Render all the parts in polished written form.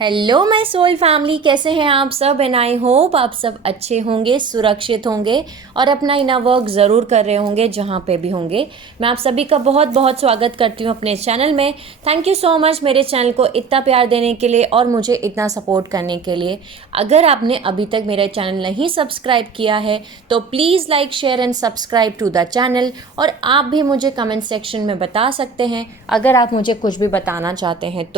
Hello my soul family, कैसे हैं आप सब। एंड आई होप आप सब अच्छे होंगे, सुरक्षित होंगे और अपना इनर वर्क ज़रूर कर रहे होंगे जहाँ पे भी होंगे। मैं आप सभी का बहुत बहुत स्वागत करती हूँ अपने चैनल में। थैंक यू सो मच मेरे चैनल को इतना प्यार देने के लिए और मुझे इतना सपोर्ट करने के लिए। अगर आपने अभी तक मेरा चैनल नहीं सब्सक्राइब किया है तो please like share and subscribe to the channel. और आप भी मुझे कमेंट सेक्शन में बता सकते हैं अगर आप मुझे कुछ भी बताना चाहते हैं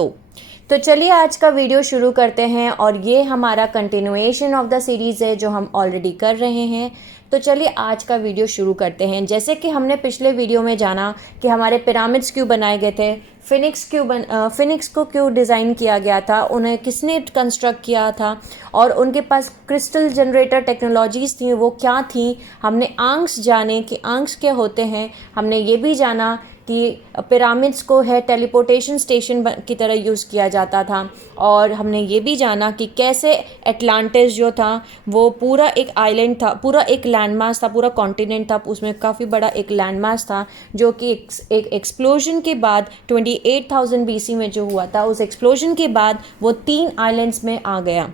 तो चलिए आज का वीडियो शुरू करते हैं। और ये हमारा कंटिन्यूएशन ऑफ द सीरीज़ है जो हम ऑलरेडी कर रहे हैं। तो चलिए आज का वीडियो शुरू करते हैं। जैसे कि हमने पिछले वीडियो में जाना कि हमारे पिरामिड्स क्यों बनाए गए थे, फिनिक्स को क्यों डिज़ाइन किया गया था, उन्हें किसने कंस्ट्रक्ट किया था और उनके पास क्रिस्टल जनरेटर टेक्नोलॉजीज़ थी, वो क्या थी। हमने आंक्स जाने कि आंक्स क्या होते हैं। हमने ये भी जाना कि पिरामिड्स को है टेलीपोर्टेशन स्टेशन की तरह यूज़ किया जाता था। और हमने ये भी जाना कि कैसे एटलांटिस जो था वो पूरा एक आइलैंड था, पूरा एक लैंडमास था, पूरा कॉन्टिनेंट था, उसमें काफ़ी बड़ा एक लैंडमास था जो कि एक एक्सप्लोजन के बाद 28,000 BC में जो हुआ था, उस एक्सप्लोजन के बाद वो 3 आइलैंड्स में आ गया।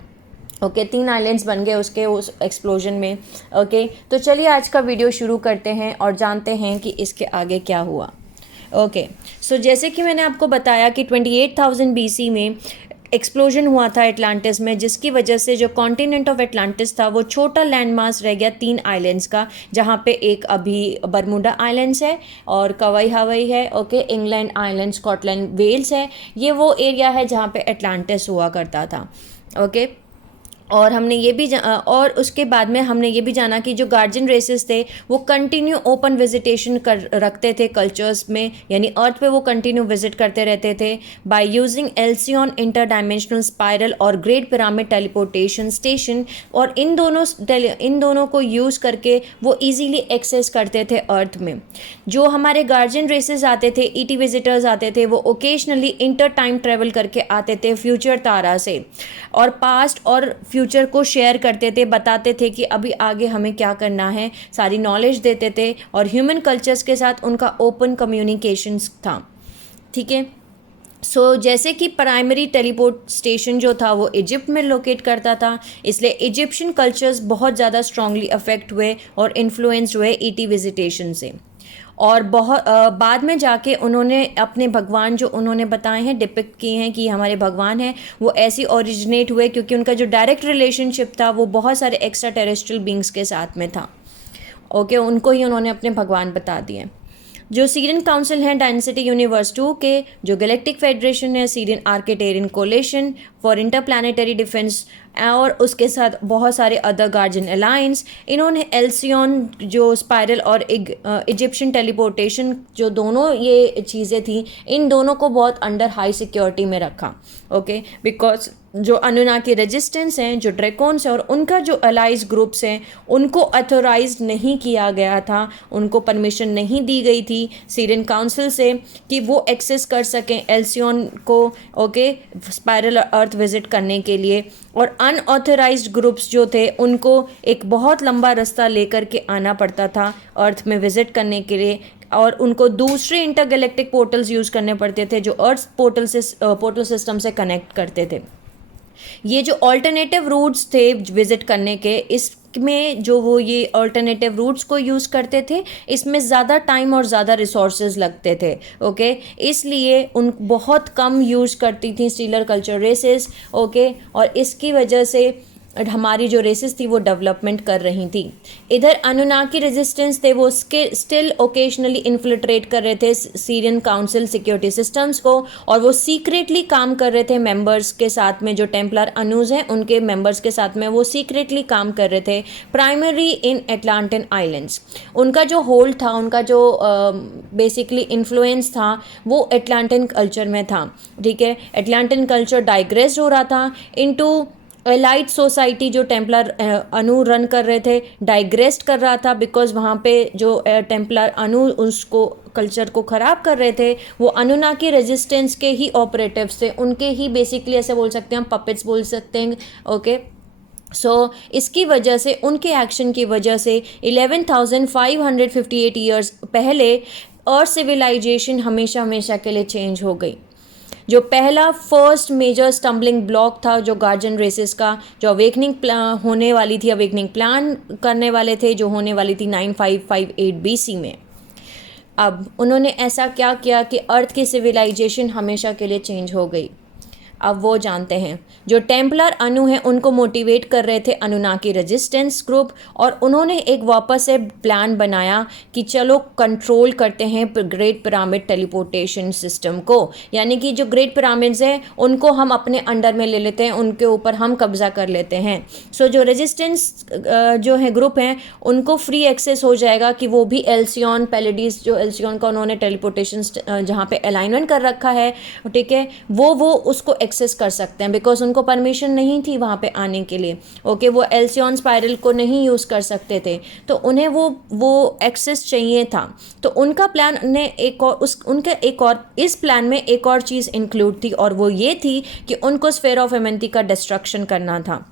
ओके 3 आइलैंड्स बन गए उसके उस एक्सप्लोजन में। ओके तो चलिए आज का वीडियो शुरू करते हैं और जानते हैं कि इसके आगे क्या हुआ। ओके सो जैसे कि मैंने आपको बताया कि 28,000 BC में एक्सप्लोजन हुआ था एटलांटिस में, जिसकी वजह से जो कॉन्टिनेंट ऑफ एटलांटिस था वो छोटा लैंड मास रह गया 3 आइलैंड्स का, जहाँ पे एक अभी बरमूडा आइलैंड्स है और कवाई हवाई है। Okay England island, Scotland, Wales है। ये वो एरिया है जहाँ पे एटलांटिस हुआ करता था। ओके और हमने ये भी और उसके बाद में हमने ये भी जाना कि जो गार्जियन रेसेस थे वो कंटिन्यू ओपन विजिटेशन कर रखते थे कल्चर्स में, यानी अर्थ पे वो कंटिन्यू विजिट करते रहते थे by using Alcian inter dimensional spiral और ग्रेट पिरामिड टेलीपोर्टेशन स्टेशन। और इन दोनों को यूज़ करके वो इजीली एक्सेस करते थे अर्थ में। जो हमारे गार्जियन रेसेस आते थे, ईटी विजिटर्स आते थे, वो ओकेजनली इंटर टाइम ट्रेवल करके आते थे फ्यूचर तारा से और पास्ट और फ्यूचर को शेयर करते थे, बताते थे कि अभी आगे हमें क्या करना है, सारी नॉलेज देते थे। और ह्यूमन कल्चर्स के साथ उनका ओपन कम्युनिकेशन था। ठीक है जैसे कि प्राइमरी टेलीपोर्ट स्टेशन जो था वो इजिप्ट में लोकेट करता था, इसलिए इजिप्शियन कल्चर्स बहुत ज़्यादा स्ट्रांगली अफेक्ट हुए और इन्फ्लुएंस्ड हुए ईटी विजिटेशन से। और बहुत बाद में जाके उन्होंने अपने भगवान जो उन्होंने बताए हैं, डिपिक्ट किए हैं कि हमारे भगवान हैं, वो ऐसे ओरिजिनेट हुए क्योंकि उनका जो डायरेक्ट रिलेशनशिप था वो बहुत सारे एक्स्ट्रा टेरेस्ट्रियल बींग्स के साथ में था। ओके उनको ही उन्होंने अपने भगवान बता दिए। जो सीरियन काउंसिल है डायनेसिटी यूनिवर्स 2 के, जो गैलेक्टिक फेडरेशन है सीरियन आर्किटेरियन कोलेशन फॉर इंटरप्लानेटरी डिफेंस, और उसके साथ बहुत सारे अदर गार्जियन अलायंस, इन्होंने एल्सियन जो स्पाइरल और इजिप्शियन टेलीपोर्टेशन, जो दोनों ये चीज़ें थी, इन दोनों को बहुत अंडर हाई सिक्योरिटी में रखा। ओके बिकॉज जो अनुनाकी रेजिस्टेंस हैं, जो ड्रैकोन्स हैं और उनका जो अलाइज ग्रुप्स हैं, उनको अथोराइज नहीं किया गया था, उनको परमिशन नहीं दी गई थी सीरियन काउंसिल से कि वो एक्सेस कर सकें एल्सियन को। ओके स्पाइरल अर्थ विजिट करने के लिए। और अनऑथराइज्ड ग्रुप्स जो थे उनको एक बहुत लंबा रास्ता लेकर के आना पड़ता था अर्थ में विजिट करने के लिए, और उनको दूसरे इंटरगैलेक्टिक पोर्टल्स यूज़ करने पड़ते थे जो अर्थ पोर्टल सिस्टम से कनेक्ट करते थे। ये जो ऑल्टरनेटिव रूट्स थे विजिट करने के, इसमें जो वो ये ऑल्टरनेटिव रूट्स को यूज़ करते थे, इसमें ज़्यादा टाइम और ज़्यादा रिसोर्सेज लगते थे। ओके इसलिए उन बहुत कम यूज़ करती थी स्टीलर कल्चर रेसेस। ओके और इसकी वजह से हमारी जो रेसेस थी वो डेवलपमेंट कर रही थी। इधर अनुनाकी रेजिस्टेंस थे, वो स्टिल ओकेजनली इन्फिल्ट्रेट कर रहे थे सीरियन काउंसिल सिक्योरिटी सिस्टम्स को, और वो सीक्रेटली काम कर रहे थे मेंबर्स के साथ में, जो टेम्पलर अनूज हैं उनके मेंबर्स के साथ में वो सीक्रेटली काम कर रहे थे प्राइमरी इन एटलांटिन आइलैंड्स। उनका जो होल्ड था, उनका जो बेसिकली इन्फ्लुएंस था वो एटलांटिन कल्चर में था। ठीक है एटलांटिन कल्चर डाइग्रेस हो रहा था इनटू एलाइट सोसाइटी, जो टेम्पलर अनु रन कर रहे थे, डाइग्रेस्ट कर रहा था बिकॉज वहाँ पे जो टेम्पलर अनु उसको कल्चर को ख़राब कर रहे थे, वो अनुनाकी रेजिस्टेंस के ही ऑपरेटिव्स थे, उनके ही बेसिकली ऐसे बोल सकते हैं हम, पपेट्स बोल सकते हैं। ओके इसकी वजह से, उनके एक्शन की वजह से 11,558 ईयर्स पहले अर्थ सिविलाइजेशन हमेशा हमेशा के लिए चेंज हो गई। जो पहला फर्स्ट मेजर स्टम्बलिंग ब्लॉक था जो गार्जियन रेसेस का, जो अवेकनिंग होने वाली थी, अवेकनिंग प्लान करने वाले थे, जो होने वाली थी 9558 BC में। अब उन्होंने ऐसा क्या किया कि अर्थ की सिविलाइजेशन हमेशा के लिए चेंज हो गई। अब वो जानते हैं। जो टेम्पलर अनु हैं उनको मोटिवेट कर रहे थे अनुनाकी रेजिस्टेंस ग्रुप, और उन्होंने एक वापस से प्लान बनाया कि चलो कंट्रोल करते हैं ग्रेट पिरामिड टेलीपोर्टेशन सिस्टम को, यानी कि जो ग्रेट पिरामिड्स हैं उनको हम अपने अंडर में ले लेते हैं, उनके ऊपर हम कब्जा कर लेते हैं। सो जो रेजिस्टेंस जो है ग्रुप हैं उनको फ्री एक्सेस हो जाएगा कि वो भी एल्सियन पैलेडिस, जो एल्सियन का उन्होंने टेलीपोर्टेशन जहाँ पे अलाइनमेंट कर रखा है, ठीक है, वो उसको एक्सेस कर सकते हैं, बिकॉज उनको परमिशन नहीं थी वहाँ पे आने के लिए। ओके, वो एल्सियन स्पाइरल को नहीं यूज़ कर सकते थे, तो उन्हें वो एक्सेस चाहिए था। तो उनका प्लान ने एक और इस प्लान में एक और चीज़ इंक्लूड थी, और वो ये थी कि उनको स्फेयर ऑफ एमेंथी का डिस्ट्रक्शन करना था।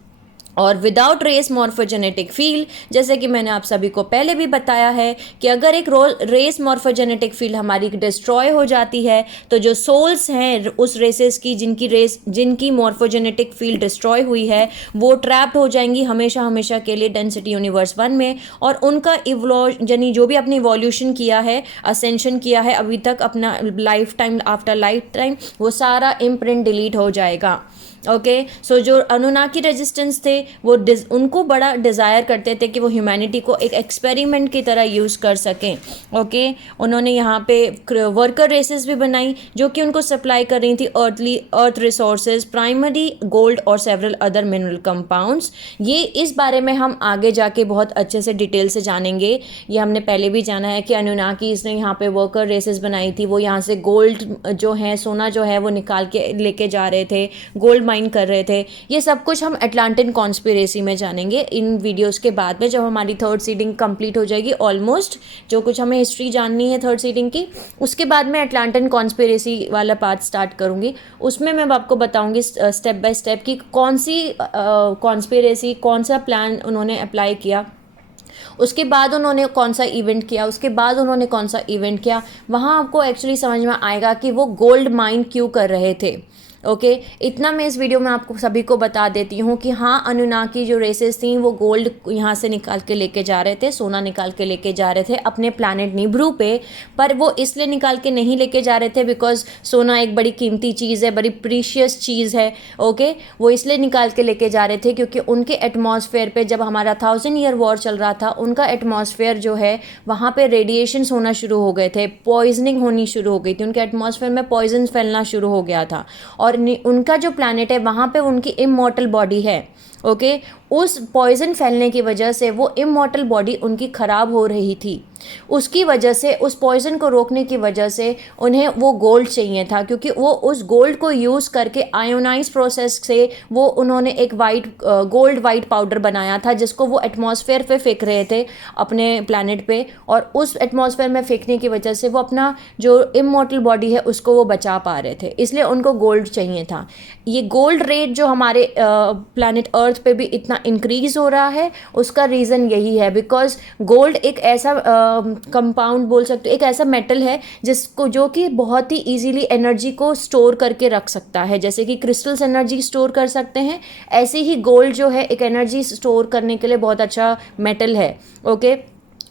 और विदाउट रेस मॉर्फोजेनेटिक फील्ड, जैसे कि मैंने आप सभी को पहले भी बताया है कि अगर एक रेस मॉर्फोजेनेटिक फील्ड हमारी डिस्ट्रॉय हो जाती है तो जो सोल्स हैं उस रेसेस की जिनकी मॉर्फोजेनेटिक फील्ड डिस्ट्रॉय हुई है वो ट्रैप्ड हो जाएंगी हमेशा हमेशा के लिए डेंसिटी यूनिवर्स 1 में, और उनका यानी जो भी अपनी इवोल्यूशन किया है, असेंशन किया है अभी तक अपना life time after life time, वो सारा इम्प्रिंट डिलीट हो जाएगा। ओके, सो जो अनुनाकी रेजिस्टेंस थे वो उनको बड़ा डिज़ायर करते थे कि वो ह्यूमैनिटी को एक एक्सपेरिमेंट की तरह यूज़ कर सकें। ओके, उन्होंने यहाँ पे वर्कर रेसेस भी बनाई जो कि उनको सप्लाई कर रही थी अर्थ रिसोर्सेज, प्राइमरी गोल्ड और सेवरल अदर मिनरल कंपाउंड्स। ये इस बारे में हम आगे जाके बहुत अच्छे से डिटेल से जानेंगे। ये हमने पहले भी जाना है कि अनुनाकी इसने यहाँ पे वर्कर रेसेस बनाई थी, वो यहाँ से गोल्ड जो है, सोना जो है वो निकाल के लेके जा रहे थे, गोल्ड माइन कर रहे थे। ये सब कुछ हम अटलांटिन कॉन्स्पिरेसी में जानेंगे इन वीडियोस के बाद में, जब हमारी थर्ड सीडिंग कंप्लीट हो जाएगी। ऑलमोस्ट जो कुछ हमें हिस्ट्री जाननी है थर्ड सीडिंग की, उसके बाद मैं अटलांटिन कॉन्स्पिरेसी वाला पार्ट स्टार्ट करूंगी। उसमें मैं आपको बताऊंगी स्टेप बाय स्टेप कि कौन सी कॉन्स्पिरेसी, कौन सा प्लान उन्होंने अप्लाई किया, उसके बाद उन्होंने कौन सा इवेंट किया, उसके बाद उन्होंने कौन सा इवेंट किया। वहाँ आपको एक्चुअली समझ में आएगा कि वो गोल्ड माइन क्यों कर रहे थे। ओके, इतना मैं इस वीडियो में आपको सभी को बता देती हूँ कि हाँ, अनुनाकी जो रेसेस थी वो गोल्ड यहाँ से निकाल के लेके जा रहे थे, सोना निकाल के लेके जा रहे थे अपने प्लैनेट निब्रू पे। पर वो इसलिए निकाल के नहीं लेके जा रहे थे बिकॉज सोना एक बड़ी कीमती चीज़ है, बड़ी प्रीशियस चीज़ है। ओके, वो इसलिए निकाल के लेके जा रहे थे क्योंकि उनके एटमॉस्फेयर पे जब हमारा 1000 ईयर वॉर चल रहा था, उनका एटमॉस्फेयर जो है वहाँ पे रेडिएशन होना शुरू हो गए थे, पॉइजनिंग होनी शुरू हो गई थी, उनके एटमॉस्फेयर में पॉइजन फैलना शुरू हो गया था, और उनका जो प्लैनेट है वहाँ पे उनकी इमॉर्टल बॉडी है। ओके, उस पॉइजन फैलने की वजह से वो इमॉर्टल बॉडी उनकी ख़राब हो रही थी। उसकी वजह से, उस पॉइजन को रोकने की वजह से उन्हें वो गोल्ड चाहिए था, क्योंकि वो उस गोल्ड को यूज़ करके आयोनाइज प्रोसेस से वो उन्होंने एक गोल्ड वाइट पाउडर बनाया था जिसको वो एटमॉस्फेयर पे फेंक रहे थे अपने प्लैनेट पे, और उस एटमॉस्फेयर में फेंकने की वजह से वो अपना जो इमॉर्टल बॉडी है उसको वो बचा पा रहे थे, इसलिए उनको गोल्ड चाहिए था। ये गोल्ड रेट जो हमारे प्लैनेट अर्थ पे भी इतना इंक्रीज हो रहा है, उसका रीज़न यही है बिकॉज गोल्ड एक ऐसा कंपाउंड बोल सकते हो, एक ऐसा मेटल है जिसको जो कि बहुत ही इजीली एनर्जी को स्टोर करके रख सकता है। जैसे कि क्रिस्टल्स एनर्जी स्टोर कर सकते हैं, ऐसे ही गोल्ड जो है एक एनर्जी स्टोर करने के लिए बहुत अच्छा मेटल है। ओके,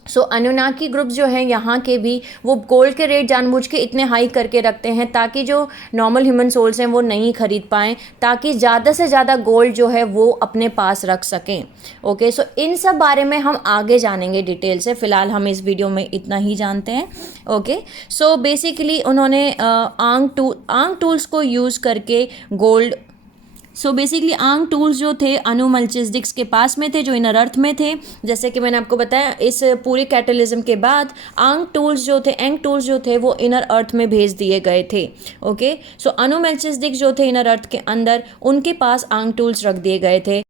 सो अनुनाकी ग्रुप जो हैं यहाँ के भी, वो गोल्ड के रेट जानबूझ के इतने हाई करके रखते हैं ताकि जो नॉर्मल ह्यूमन सोल्स हैं वो नहीं खरीद पाएँ, ताकि ज़्यादा से ज़्यादा गोल्ड जो है वो अपने पास रख सकें। ओके, सो इन सब बारे में हम आगे जानेंगे डिटेल से, फ़िलहाल हम इस वीडियो में इतना ही जानते हैं। ओके, सो बेसिकली उन्होंने आंग टूल्स को यूज़ करके गोल्ड, सो बेसिकली आंग टूल्स जो थे अनु मल्चिसडिक्स के पास में थे, जो इनर अर्थ में थे। जैसे कि मैंने आपको बताया, इस पूरे कैटलिज्म के बाद एंग टूल्स जो थे वो इनर अर्थ में भेज दिए गए थे। ओके, सो अनु मल्चिसडिक्स जो थे इनर अर्थ के अंदर, उनके पास आंग टूल्स रख दिए गए थे।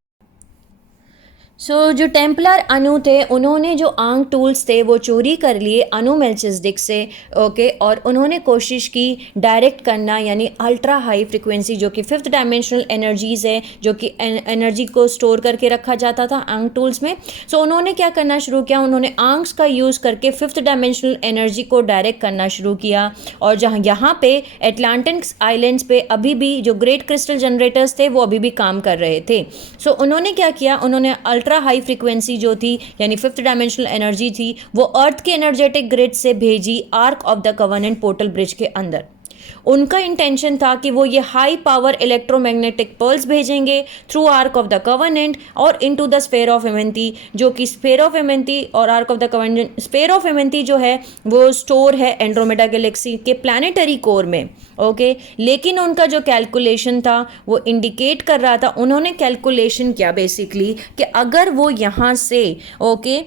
जो टेम्पलर अनु थे उन्होंने जो आंग टूल्स थे वो चोरी कर लिए अनु मेल्चिसडिक से, ओके, और उन्होंने कोशिश की डायरेक्ट करना, यानी अल्ट्रा हाई फ्रिक्वेंसी जो कि फिफ्थ डायमेंशनल एनर्जीज है, जो कि एनर्जी को स्टोर करके रखा जाता था आंग टूल्स में। उन्होंने क्या करना शुरू किया, उन्होंने आंग्स का यूज़ करके फिफ्थ डायमेंशनल एनर्जी को डायरेक्ट करना शुरू किया। और जहाँ यहाँ पे एटलांटिक आइलैंड्स पे अभी भी जो ग्रेट क्रिस्टल जनरेटर्स थे वो अभी भी काम कर रहे थे। उन्होंने क्या किया, उन्होंने अल्ट्रा हाई फ्रीक्वेंसी जो थी यानी फिफ्थ डायमेंशनल एनर्जी थी वो अर्थ के एनर्जेटिक ग्रिड से भेजी ark of the covenant portal bridge के अंदर। उनका इंटेंशन था कि वो ये हाई पावर इलेक्ट्रोमैग्नेटिक पल्स भेजेंगे through ark of the covenant और into the sphere of Amenti, जो कि स्फेयर ऑफ एमेंथी और ark of the covenant, sphere of Amenti जो है वो स्टोर है एंड्रोमेडा गैलेक्सी के प्लैनेटरी कोर में, ओके। लेकिन उनका जो कैलकुलेशन था वो इंडिकेट कर रहा था, उन्होंने कैलकुलेशन किया बेसिकली कि अगर वो यहाँ से, ओके,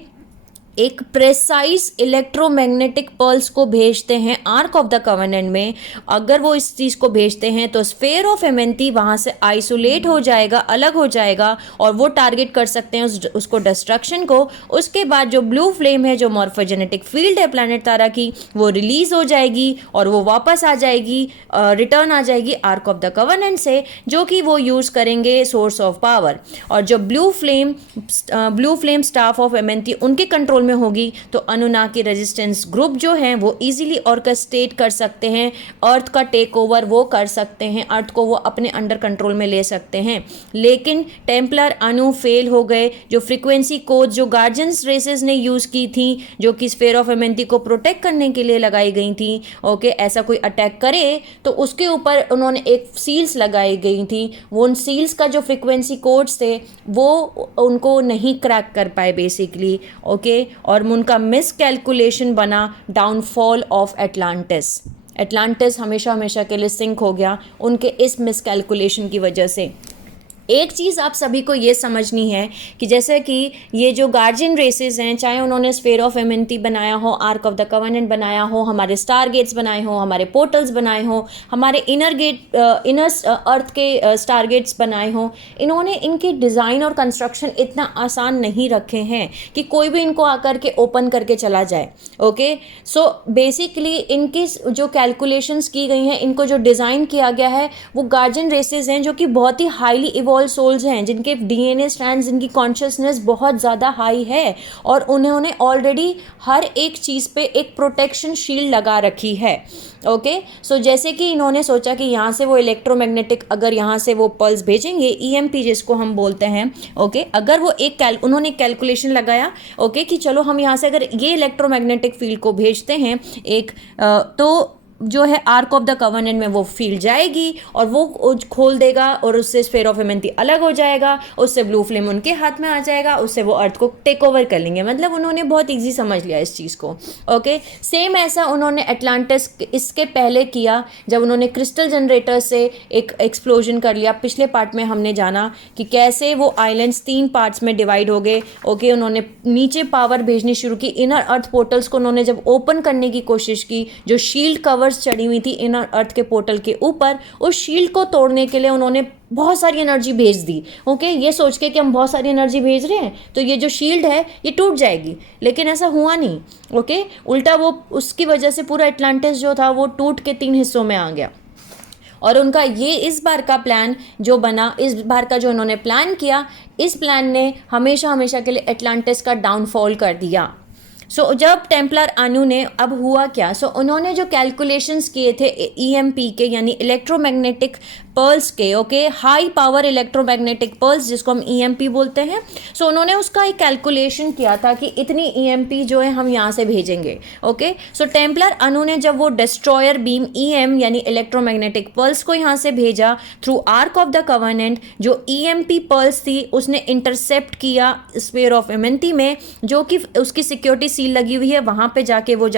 एक प्रेसाइज इलेक्ट्रोमैग्नेटिक पल्स को भेजते हैं आर्क ऑफ द कवर्नेंट में, अगर वो इस चीज़ को भेजते हैं तो स्फेयर ऑफ एमेंथी वहाँ से आइसोलेट हो जाएगा, अलग हो जाएगा, और वो टारगेट कर सकते हैं उसको डिस्ट्रक्शन को। उसके बाद जो ब्लू फ्लेम है, जो मॉर्फोजेनेटिक फील्ड है प्लैनेट तारा की, वो रिलीज हो जाएगी और वो वापस आ जाएगी, रिटर्न आ जाएगी आर्क ऑफ द कवर्नेंट से, जो कि वो यूज़ करेंगे सोर्स ऑफ पावर। और जो ब्लू फ्लेम स्टाफ ऑफ एमेंथी उनके कंट्रोल में होगी तो अनुनाकी रेजिस्टेंस ग्रुप जो हैं वो इजीली ऑर्केस्ट्रेट कर सकते हैं, अर्थ का टेक ओवर वो कर सकते हैं, अर्थ को वो अपने अंडर कंट्रोल में ले सकते हैं। लेकिन टेम्पलर अनु फेल हो गए। जो फ्रीक्वेंसी कोड जो गार्जियंस रेसेस ने यूज़ की थी, जो कि स्फेयर ऑफ एमेंथी को प्रोटेक्ट करने के लिए लगाई गई थी, ओके, ऐसा कोई अटैक करे तो उसके ऊपर उन्होंने एक सील्स लगाई गई थी। वो उन सील्स का जो फ्रीक्वेंसी कोड्स थे वो उनको नहीं क्रैक कर पाए बेसिकली, ओके। और उनका मिस कैलकुलेशन बना डाउनफॉल ऑफ एटलांटिस हमेशा हमेशा के लिए सिंक हो गया उनके इस मिस कैलकुलेशन की वजह से। एक चीज़ आप सभी को ये समझनी है कि जैसे कि ये जो गार्जियन रेसेस हैं, चाहे उन्होंने स्फेयर ऑफ एमेंथी बनाया हो, आर्क ऑफ द कवर्नेंट बनाया हो, हमारे स्टार गेट्स बनाए हो, हमारे पोर्टल्स बनाए हो, हमारे इनर अर्थ के स्टार गेट्स बनाए हो, इन्होंने इनके डिज़ाइन और कंस्ट्रक्शन इतना आसान नहीं रखे हैं कि कोई भी इनको आकर के ओपन करके चला जाए, ओके। बेसिकली इनकी जो कैलकुलेशंस की गई हैं, इनको जो डिज़ाइन किया गया है वो गार्जियन रेसेस हैं जो कि बहुत ही हाईली इवॉल्व सोल्स हैं, जिनके डीएनए स्ट्रैंड्स, जिनकी कॉन्शियसनेस बहुत ज़्यादा हाई है, और उन्होंने ऑलरेडी हर एक चीज़ पे एक प्रोटेक्शन शील्ड लगा रखी है, ओके। जैसे कि इन्होंने सोचा कि यहाँ से वो इलेक्ट्रोमैग्नेटिक, अगर यहाँ से वो पल्स भेजेंगे, ईएमपी जिसको हम बोलते हैं, ओके, अगर वो उन्होंने कैलकुलेशन लगाया, ओके, कि चलो हम यहाँ से अगर ये इलेक्ट्रोमैग्नेटिक फील्ड को भेजते हैं तो जो है आर्क ऑफ द कवर्नेंट में वो फील्ड जाएगी और वो खोल देगा और उससे स्फेयर ऑफ एमेंथी अलग हो जाएगा, उससे ब्लू फ्लेम उनके हाथ में आ जाएगा, उससे वो अर्थ को टेक ओवर कर लेंगे। मतलब उन्होंने बहुत इजी समझ लिया इस चीज़ को, ओके। सेम ऐसा उन्होंने एटलांटिस इसके पहले किया, जब उन्होंने क्रिस्टल जनरेटर से एक एक्सप्लोजन कर लिया। पिछले पार्ट में हमने जाना कि कैसे वो आइलैंड्स 3 पार्ट्स में डिवाइड हो गए, ओके। उन्होंने नीचे पावर भेजनी शुरू की, इनर अर्थ पोर्टल्स को उन्होंने जब ओपन करने की कोशिश की, जो शील्ड कवर चढ़ी हुई थी इनर अर्थ के पोर्टल के ऊपर, उस शील्ड को तोड़ने के लिए उन्होंने बहुत सारी एनर्जी भेज दी, ओके। ये सोच के कि हम बहुत सारी एनर्जी भेज रहे हैं तो ये जो शील्ड है ये टूट जाएगी, लेकिन ऐसा हुआ नहीं, ओके। उल्टा वो उसकी वजह से पूरा एटलांटिस जो था वो टूट के 3 हिस्सों में आ गया। और उनका ये इस बार का प्लान जो बना, इस बार का जो उन्होंने प्लान किया, इस प्लान ने हमेशा हमेशा के लिए एटलांटिस का डाउनफॉल कर दिया। जब टेम्पलर अनु ने, अब हुआ क्या, उन्होंने जो कैलकुलेशंस किए थे ईएमपी के, यानी इलेक्ट्रोमैग्नेटिक पल्स के, okay, high power electromagnetic pulse जिसको हम ईएमपी बोलते हैं, उन्होंने उसका एक कैलकुलेशन किया था कि इतनी ईएमपी जो है हम यहाँ से भेजेंगे, ओके। टेम्पलर अनु ने जब वो डिस्ट्रॉयर बीम ईएम यानी इलेक्ट्रोमैग्नेटिक पल्स को यहाँ से भेजा through ark of the covenant, जो ईएमपी पल्स थी उसने इंटरसेप्ट किया स्फीयर ऑफ एमेंथी में, जो कि उसकी सिक्योरिटी सील लगी हुई है, वहाँ पे जाके वो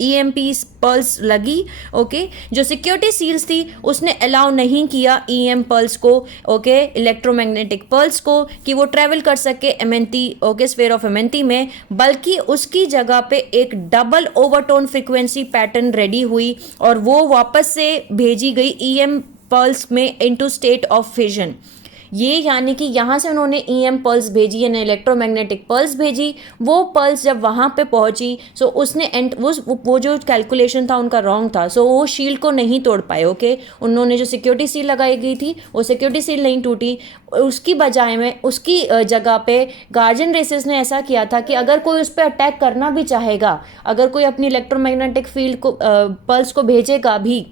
ईएमपी पल्स लगी, ओके। जो सिक्योरिटी सील्स थी उसने अलाउ नहीं किया ईएम पल्स को, ओके, इलेक्ट्रोमैग्नेटिक पल्स को, कि वो ट्रेवल कर सके एमेंथी, ओके, स्फीयर ऑफ एमेंथी में, बल्कि उसकी जगह पे एक double overtone frequency pattern ready हुई और वो वापस से भेजी गई ईएम पल्स में इनटू स्टेट ऑफ फिजन। ये यानी कि यहाँ से उन्होंने ईएम पल्स भेजी यानी इलेक्ट्रोमैग्नेटिक पल्स भेजी। वो पल्स जब वहाँ पे पहुँची सो उसने वो जो कैलकुलेशन था उनका रॉन्ग था, सो वो शील्ड को नहीं तोड़ पाए। ओके, उन्होंने जो सिक्योरिटी सील लगाई गई थी वो सिक्योरिटी सील नहीं टूटी। उसकी बजाय में उसकी जगह पे गार्जियन रेसेस ने ऐसा किया था कि अगर कोई उस पर अटैक करना भी चाहेगा, अगर कोई अपनी इलेक्ट्रोमैग्नेटिक फील्ड को पल्स को भेजेगा भी,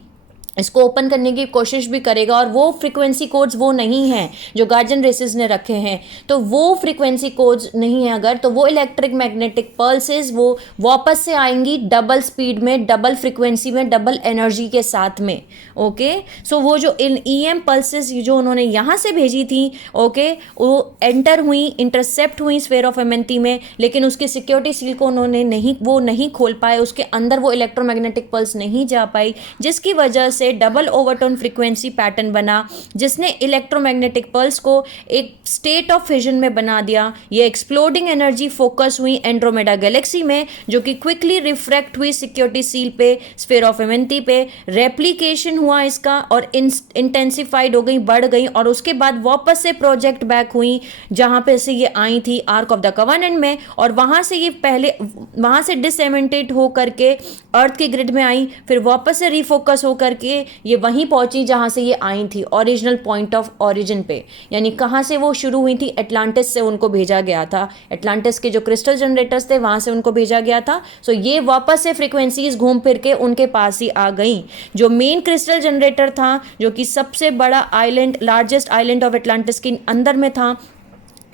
इसको ओपन करने की कोशिश भी करेगा, और वो फ्रीक्वेंसी कोड्स वो नहीं हैं जो गार्जियन रेसेस ने रखे हैं, तो वो फ्रीक्वेंसी कोड्स नहीं है अगर, तो वो इलेक्ट्रिक मैग्नेटिक पल्सेस वो वापस से आएंगी डबल स्पीड में, डबल फ्रीक्वेंसी में, डबल एनर्जी के साथ में। ओके, सो वो जो इन ईएम पल्सेस जो उन्होंने यहाँ से भेजी थी, ओके, वो एंटर हुई, इंटरसेप्ट हुई स्फीयर ऑफ एमेंथी में, लेकिन उसकी सिक्योरिटी सील को उन्होंने नहीं खोल पाए, उसके अंदर वो इलेक्ट्रोमैग्नेटिक पल्स नहीं जा पाई, जिसकी वजह से डबल ओवरटोन फ्रीक्वेंसी पैटर्न बना, जिसने इलेक्ट्रोमैग्नेटिक पल्स को एक स्टेट ऑफ फिजन में बना दिया। ये एक्सप्लोडिंग एनर्जी फोकस हुई एंड्रोमेडा गैलेक्सी में, जो कि क्विकली रिफ्रैक्ट हुई सिक्योरिटी सील पे, स्फीयर ऑफ एमेंथी पे, रेप्लिकेशन हुआ इसका और इंटेंसिफाइड हो गई, बढ़ गई, और उसके बाद वापस से प्रोजेक्ट बैक हुई जहां पे से ये आई थी आर्क ऑफ द कवनेंट में, और वहां से ये पहले वहां से डिसएमेंटेड हो करके अर्थ के ग्रिड में आई, फिर वापस से रिफोकस हो करके ये वहीं पहुंची जहां से ये आई थी, ओरिजिनल पॉइंट ऑफ ओरिजिन पे। यानी कहां से वो शुरू हुई थी, एटलांटिस से उनको भेजा गया था, एटलांटिस के जो क्रिस्टल जनरेटर्स थे वहां से उनको भेजा गया था। सो ये वापस से फ्रीक्वेंसीज घूम फिर के उनके पास ही आ गई। जो मेन क्रिस्टल जनरेटर था, जो कि सबसे बड़ा island, largest island of Atlantis के अंदर में था,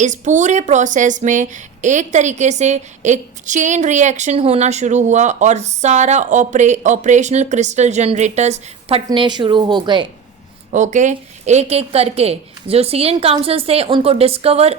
इस पूरे प्रोसेस में एक तरीके से एक चेन रिएक्शन होना शुरू हुआ और सारा ऑपरेशनल क्रिस्टल जनरेटर्स फटने शुरू हो गए। ओके, एक एक करके जो सीरियन काउंसिल्स थे उनको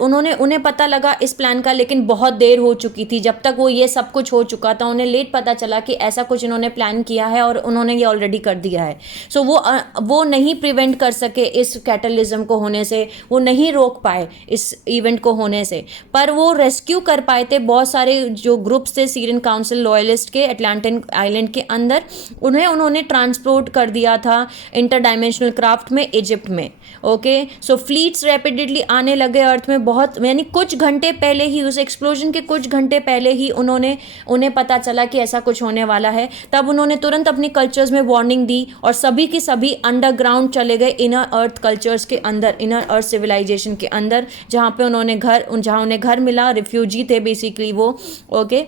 उन्हें पता लगा इस प्लान का, लेकिन बहुत देर हो चुकी थी। जब तक वो ये सब कुछ हो चुका था उन्हें लेट पता चला कि ऐसा कुछ इन्होंने प्लान किया है और उन्होंने ये ऑलरेडी कर दिया है। सो वो नहीं प्रिवेंट कर सके इस कैटलिज्म को होने से, वो नहीं रोक पाए इस इवेंट को होने से, पर वो रेस्क्यू कर पाए थे बहुत सारे जो ग्रुप्स थे सीरियन काउंसिल लॉयलिस्ट के अटलांटिक आइलैंड के अंदर, उन्होंने ट्रांसपोर्ट कर दिया था इंटरडायमेंशनल क्राफ्ट में इजिप्ट में। ओके, सो फ्लीट्स रैपिडली आने लगे अर्थ में, बहुत यानी कुछ घंटे पहले ही, उस एक्सप्लोजन के कुछ घंटे पहले ही उन्हें पता चला कि ऐसा कुछ होने वाला है। तब उन्होंने तुरंत अपनी कल्चर्स में वार्निंग दी और सभी के सभी अंडरग्राउंड चले गए इनर अर्थ कल्चर्स के अंदर, इनर अर्थ सिविलाइजेशन के अंदर, जहाँ उन्हें घर मिला, रिफ्यूजी थे बेसिकली वो। ओके,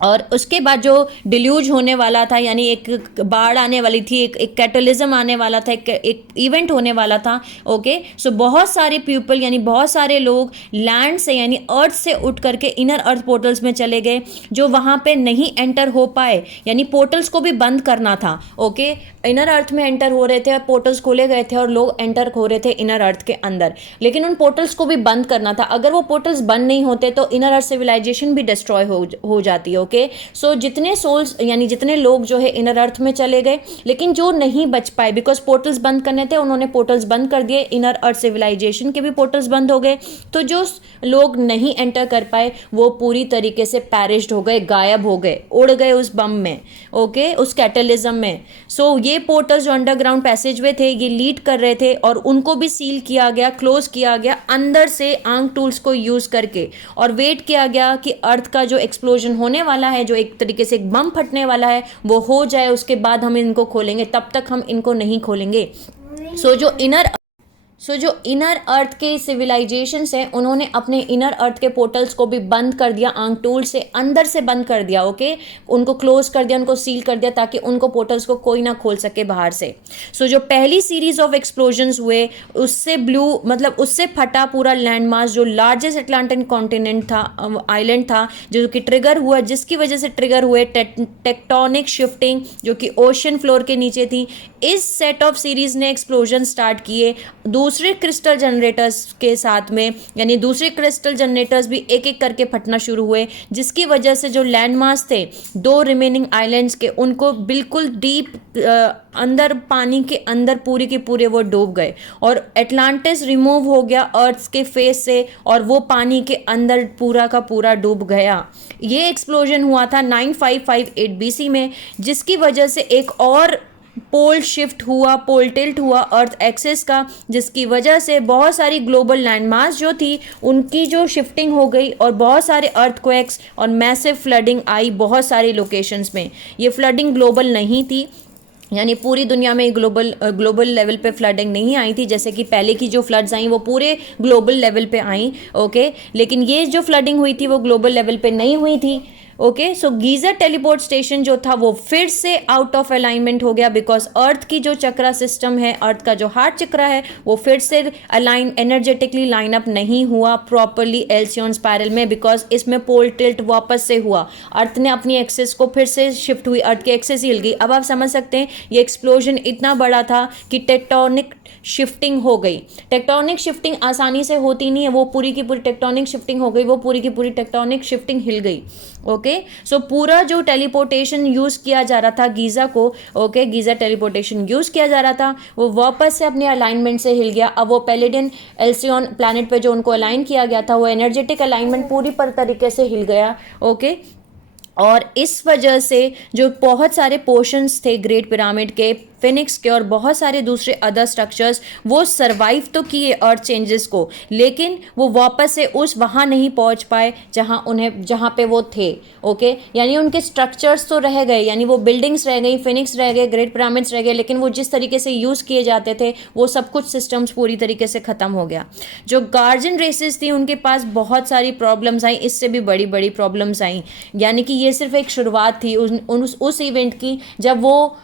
और उसके बाद जो डिल्यूज होने वाला था, यानी एक बाढ़ आने वाली थी, एक कैटलिज्म आने वाला था, एक इवेंट होने वाला था। ओके, सो बहुत सारे पीपल यानी बहुत सारे लोग लैंड से यानी अर्थ से उठ करके इनर अर्थ पोर्टल्स में चले गए, जो वहाँ पे नहीं एंटर हो पाए, यानी पोर्टल्स को भी बंद करना था। ओके, इनर अर्थ में एंटर हो रहे थे और पोर्टल्स खोले गए थे और लोग एंटर हो रहे थे इनर अर्थ के अंदर, लेकिन उन पोर्टल्स को भी बंद करना था। अगर वो पोर्टल्स बंद नहीं होते तो इनर अर्थ सिविलाइजेशन भी डिस्ट्रॉय हो जाती है। ओके, सो जितने सोल्स यानी जितने लोग जो है इनर अर्थ में चले गए, लेकिन जो नहीं बच पाए बिकॉज पोर्टल्स बंद करने थे, उन्होंने पोर्टल्स बंद कर दिए, इनर अर्थ सिविलाइजेशन के भी पोर्टल्स बंद हो गए। तो जो लोग नहीं एंटर कर पाए वो पूरी तरीके से पैरिश्ड हो गए, गायब हो गए, उड़ गए उस बम में। ओके, उस कैटलिज्म में। सो ये पोर्टल्स जो अंडरग्राउंड पैसेजवे थे ये लीड कर रहे थे और उनको भी सील किया गया, क्लोज किया गया अंदर से आंक टूल्स को यूज करके, और वेट किया गया कि अर्थ का जो एक्सप्लोजन होने वाला है, जो एक तरीके से एक बम फटने वाला है, वो हो जाए, उसके बाद हम इनको खोलेंगे, तब तक हम इनको नहीं खोलेंगे। सो जो इनर अर्थ के सिविलाइजेशन है उन्होंने अपने इनर अर्थ के पोर्टल्स को भी बंद कर दिया, आंक टूल से अंदर से बंद कर दिया। ओके, उनको क्लोज कर दिया, उनको सील कर दिया, ताकि उनको पोर्टल्स को कोई ना खोल सके बाहर से। सो जो पहली सीरीज ऑफ एक्सप्लोजन्स हुए उससे उससे फटा पूरा लैंड मास, जो लार्जेस्ट अटलांटिक कॉन्टिनेंट था, आइलैंड था, जो कि ट्रिगर हुआ, जिसकी वजह से ट्रिगर हुए टेक्टोनिक शिफ्टिंग जो कि ओशन फ्लोर के नीचे थी। इस सेट ऑफ सीरीज ने एक्सप्लोजन स्टार्ट किए दूसरे क्रिस्टल जनरेटर्स के साथ में, यानी दूसरे क्रिस्टल जनरेटर्स भी एक एक करके फटना शुरू हुए, जिसकी वजह से जो लैंड मास थे दो रिमेनिंग आइलैंड्स के, उनको बिल्कुल डीप अंदर पानी के अंदर पूरे के पूरे वो डूब गए और एटलांटिस रिमूव हो गया अर्थ के फेस से और वो पानी के अंदर पूरा का पूरा डूब गया। ये एक्सप्लोजन हुआ था 9558 BC में, जिसकी वजह से एक और पोल शिफ्ट हुआ, पोल टिल्ट हुआ अर्थ एक्सिस का, जिसकी वजह से बहुत सारी ग्लोबल लैंडमास जो थी उनकी जो शिफ्टिंग हो गई और बहुत सारे अर्थक्वेक्स और मैसिव फ्लडिंग आई बहुत सारी लोकेशंस में। ये फ्लडिंग ग्लोबल नहीं थी, यानी पूरी दुनिया में ग्लोबल लेवल पे फ्लडिंग नहीं आई थी, जैसे कि पहले की जो फ्लड्स आई वो पूरे ग्लोबल लेवल पे आई, ओके। लेकिन ये जो फ्लडिंग हुई थी वो ग्लोबल लेवल पे नहीं हुई थी, ओके। सो गीजर टेलीपोर्ट स्टेशन जो था वो फिर से आउट ऑफ अलाइनमेंट हो गया, बिकॉज अर्थ की जो चक्रा सिस्टम है, अर्थ का जो हार्ट चक्रा है, वो फिर से अलाइन एनर्जेटिकली लाइन अप नहीं हुआ प्रॉपरली एल्सियन स्पायरल में, बिकॉज इसमें पोल टिल्ट वापस से हुआ, अर्थ ने अपनी एक्सिस को फिर से शिफ्ट हुई, अर्थ की एक्सिस हिल गई। अब आप समझ सकते हैं ये एक्सप्लोजन इतना बड़ा था कि टेक्टोनिक शिफ्टिंग हो गई। टेक्टोनिक शिफ्टिंग आसानी से होती नहीं है, वो पूरी की पूरी टेक्टोनिक शिफ्टिंग हो गई, वो पूरी की पूरी टेक्टोनिक शिफ्टिंग हिल गई, ओके। सो पूरा जो टेलीपोर्टेशन यूज किया जा रहा था गीजा को, ओके, गीजा टेलीपोर्टेशन यूज किया जा रहा था, वो वापस से अपने अलाइनमेंट से हिल गया। अब वो पैलेडियन एल्सियन प्लैनेट पे जो उनको अलाइन किया गया था वो एनर्जेटिक अलाइनमेंट पूरी पर तरीके से हिल गया, ओके। और इस वजह से जो बहुत सारे पोर्शंस थे ग्रेट पिरामिड के, फिनिक्स के और बहुत सारे दूसरे अदर स्ट्रक्चर्स, वो सरवाइव तो किए अर्थ चेंजेस को, लेकिन वो वापस से उस वहाँ नहीं पहुँच पाए जहाँ पे वो थे, ओके। यानी उनके स्ट्रक्चर्स तो रह गए, यानी वो बिल्डिंग्स रह गई, फिनिक्स रह गए, ग्रेट पिरामिड्स रह गए, लेकिन वो जिस तरीके से यूज़ किए जाते थे वो सब कुछ सिस्टम्स पूरी तरीके से ख़त्म हो गया। जो गार्जियन रेसेस थी उनके पास बहुत सारी प्रॉब्लम्स आई, इससे भी बड़ी बड़ी प्रॉब्लम्स आई, यानी कि ये सिर्फ एक शुरुआत थी उस इवेंट की जब वो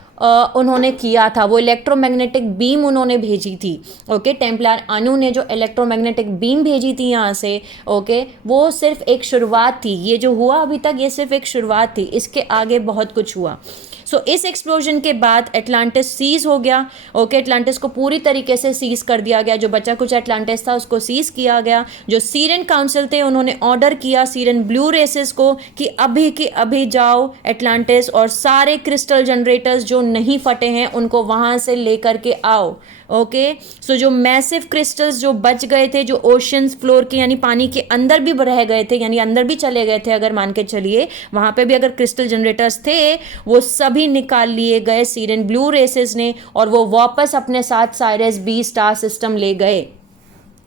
उन्होंने किया था, वो इलेक्ट्रोमैग्नेटिक बीम उन्होंने भेजी थी, ओके। टेम्पलर अनु ने जो इलेक्ट्रोमैग्नेटिक बीम भेजी थी यहाँ से, ओके, वो सिर्फ एक शुरुआत थी। ये जो हुआ अभी तक ये सिर्फ एक शुरुआत थी, इसके आगे बहुत कुछ हुआ। सो इस एक्सप्लोजन के बाद एटलांटिस सीज हो गया, ओके। एटलांटिस को पूरी तरीके से सीज कर दिया गया, जो बचा कुछ एटलांटिस था उसको सीज किया गया। जो सीरियन काउंसिल थे उन्होंने ऑर्डर किया सीरियन ब्लू रेसेस को कि अभी के अभी जाओ एटलांटिस और सारे क्रिस्टल जनरेटर्स जो नहीं फटे हैं उनको वहाँ से लेकर के आओ, ओके। सो जो मैसिव क्रिस्टल्स जो बच गए थे, जो ओशंस फ्लोर के यानी पानी के अंदर भी रह गए थे, यानी अंदर भी चले गए थे, अगर मान के चलिए वहाँ पे भी अगर क्रिस्टल जनरेटर्स थे, वो सभी निकाल लिए गए सीरियन ब्लू रेसेस ने और वो वापस अपने साथ साइरस बी स्टार सिस्टम ले गए,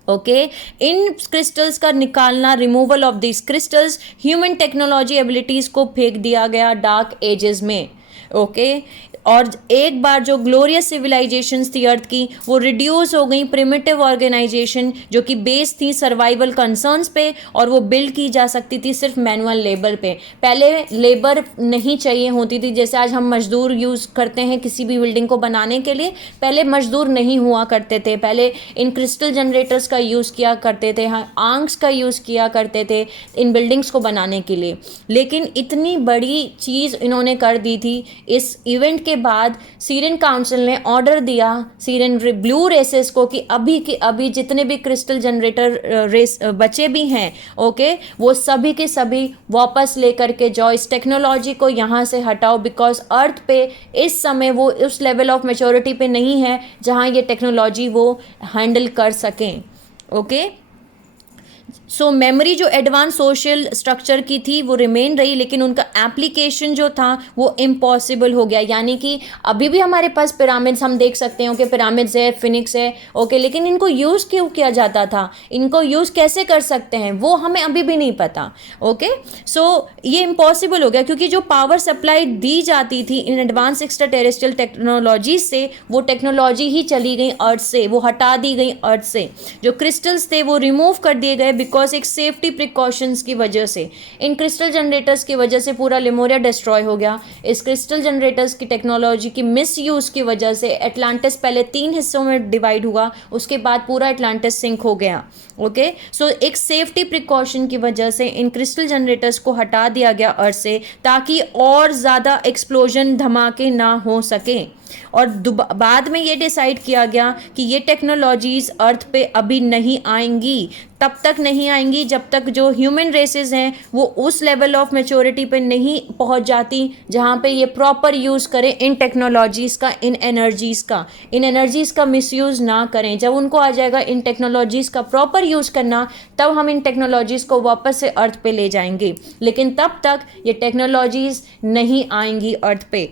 ओके। इन क्रिस्टल्स का निकालना, removal of this crystals, human technology abilities को फेंक दिया गया डार्क एजेस में, ओके। और एक बार जो ग्लोरियस सिविलाइजेशंस थी अर्थ की, वो रिड्यूस हो गई प्रिमिटिव ऑर्गेनाइजेशन जो कि बेस थी सर्वाइवल कंसर्न्स पे, और वो बिल्ड की जा सकती थी सिर्फ मैनुअल लेबर पे। पहले लेबर नहीं चाहिए होती थी, जैसे आज हम मजदूर यूज़ करते हैं किसी भी बिल्डिंग को बनाने के लिए, पहले मजदूर नहीं हुआ करते थे। पहले इन क्रिस्टल जनरेटर्स का यूज़ किया करते थे, हाँ, आर्क्स का यूज़ किया करते थे इन बिल्डिंग्स को बनाने के लिए। लेकिन इतनी बड़ी चीज़ इन्होंने कर दी थी इस इवेंट के बाद सीरियन काउंसिल ने ऑर्डर दिया सीरियन ब्लू रेसेस को कि अभी के अभी जितने भी क्रिस्टल जनरेटर रेस बचे भी हैं, ओके, वो सभी के सभी वापस लेकर के जाओ, इस टेक्नोलॉजी को यहाँ से हटाओ, बिकॉज अर्थ पे इस समय वो उस लेवल ऑफ मैच्योरिटी पे नहीं है जहाँ ये टेक्नोलॉजी वो हैंडल कर सकें, ओके। सो मेमोरी जो एडवांस सोशल स्ट्रक्चर की थी वो रिमेन रही, लेकिन उनका एप्लीकेशन जो था वो इम्पॉसिबल हो गया। यानी कि अभी भी हमारे पास पिरामिड्स हम देख सकते हैं, ओके, पिरामिड्स है, फिनिक्स है, ओके, लेकिन इनको यूज़ क्यों किया जाता था, इनको यूज़ कैसे कर सकते हैं, वो हमें अभी भी नहीं पता, ओके। सो ये इम्पॉसिबल हो गया क्योंकि जो पावर सप्लाई दी जाती थी in advance extra terrestrial technology से, वो टेक्नोलॉजी ही चली गई अर्थ से, वो हटा दी गई अर्थ से। जो क्रिस्टल्स थे वो रिमूव कर दिए गए बिकॉज एक सेफ्टी प्रिकॉशंस की वजह से। इन क्रिस्टल जनरेटर्स की वजह से पूरा लिमोरिया डिस्ट्रॉय हो गया। इस क्रिस्टल जनरेटर्स की टेक्नोलॉजी की मिसयूज की वजह से एटलांटिस पहले 3 हिस्सों में डिवाइड हुआ, उसके बाद पूरा एटलांटिस सिंक हो गया, ओके। सो एक सेफ्टी प्रिकॉशन की वजह से इन क्रिस्टल जनरेटर्स को हटा दिया गया अर्थ से, ताकि और ज़्यादा एक्सप्लोजन धमाके ना हो सके। और बाद में ये डिसाइड किया गया कि ये टेक्नोलॉजीज अर्थ पे अभी नहीं आएंगी, तब तक नहीं आएंगी जब तक जो ह्यूमन रेसेस हैं वो उस लेवल ऑफ मैच्योरिटी पे नहीं पहुंच जाती जहाँ पे ये प्रॉपर यूज़ करें इन टेक्नोलॉजीज़ का, इन एनर्जीज़ का मिसयूज़ ना करें। जब उनको आ जाएगा इन टेक्नोलॉजीज़ का प्रॉपर यूज़ करना, तब हम इन टेक्नोलॉजीज़ को वापस से अर्थ पे ले जाएंगे, लेकिन तब तक ये टेक्नोलॉजीज़ नहीं आएंगी अर्थ पे,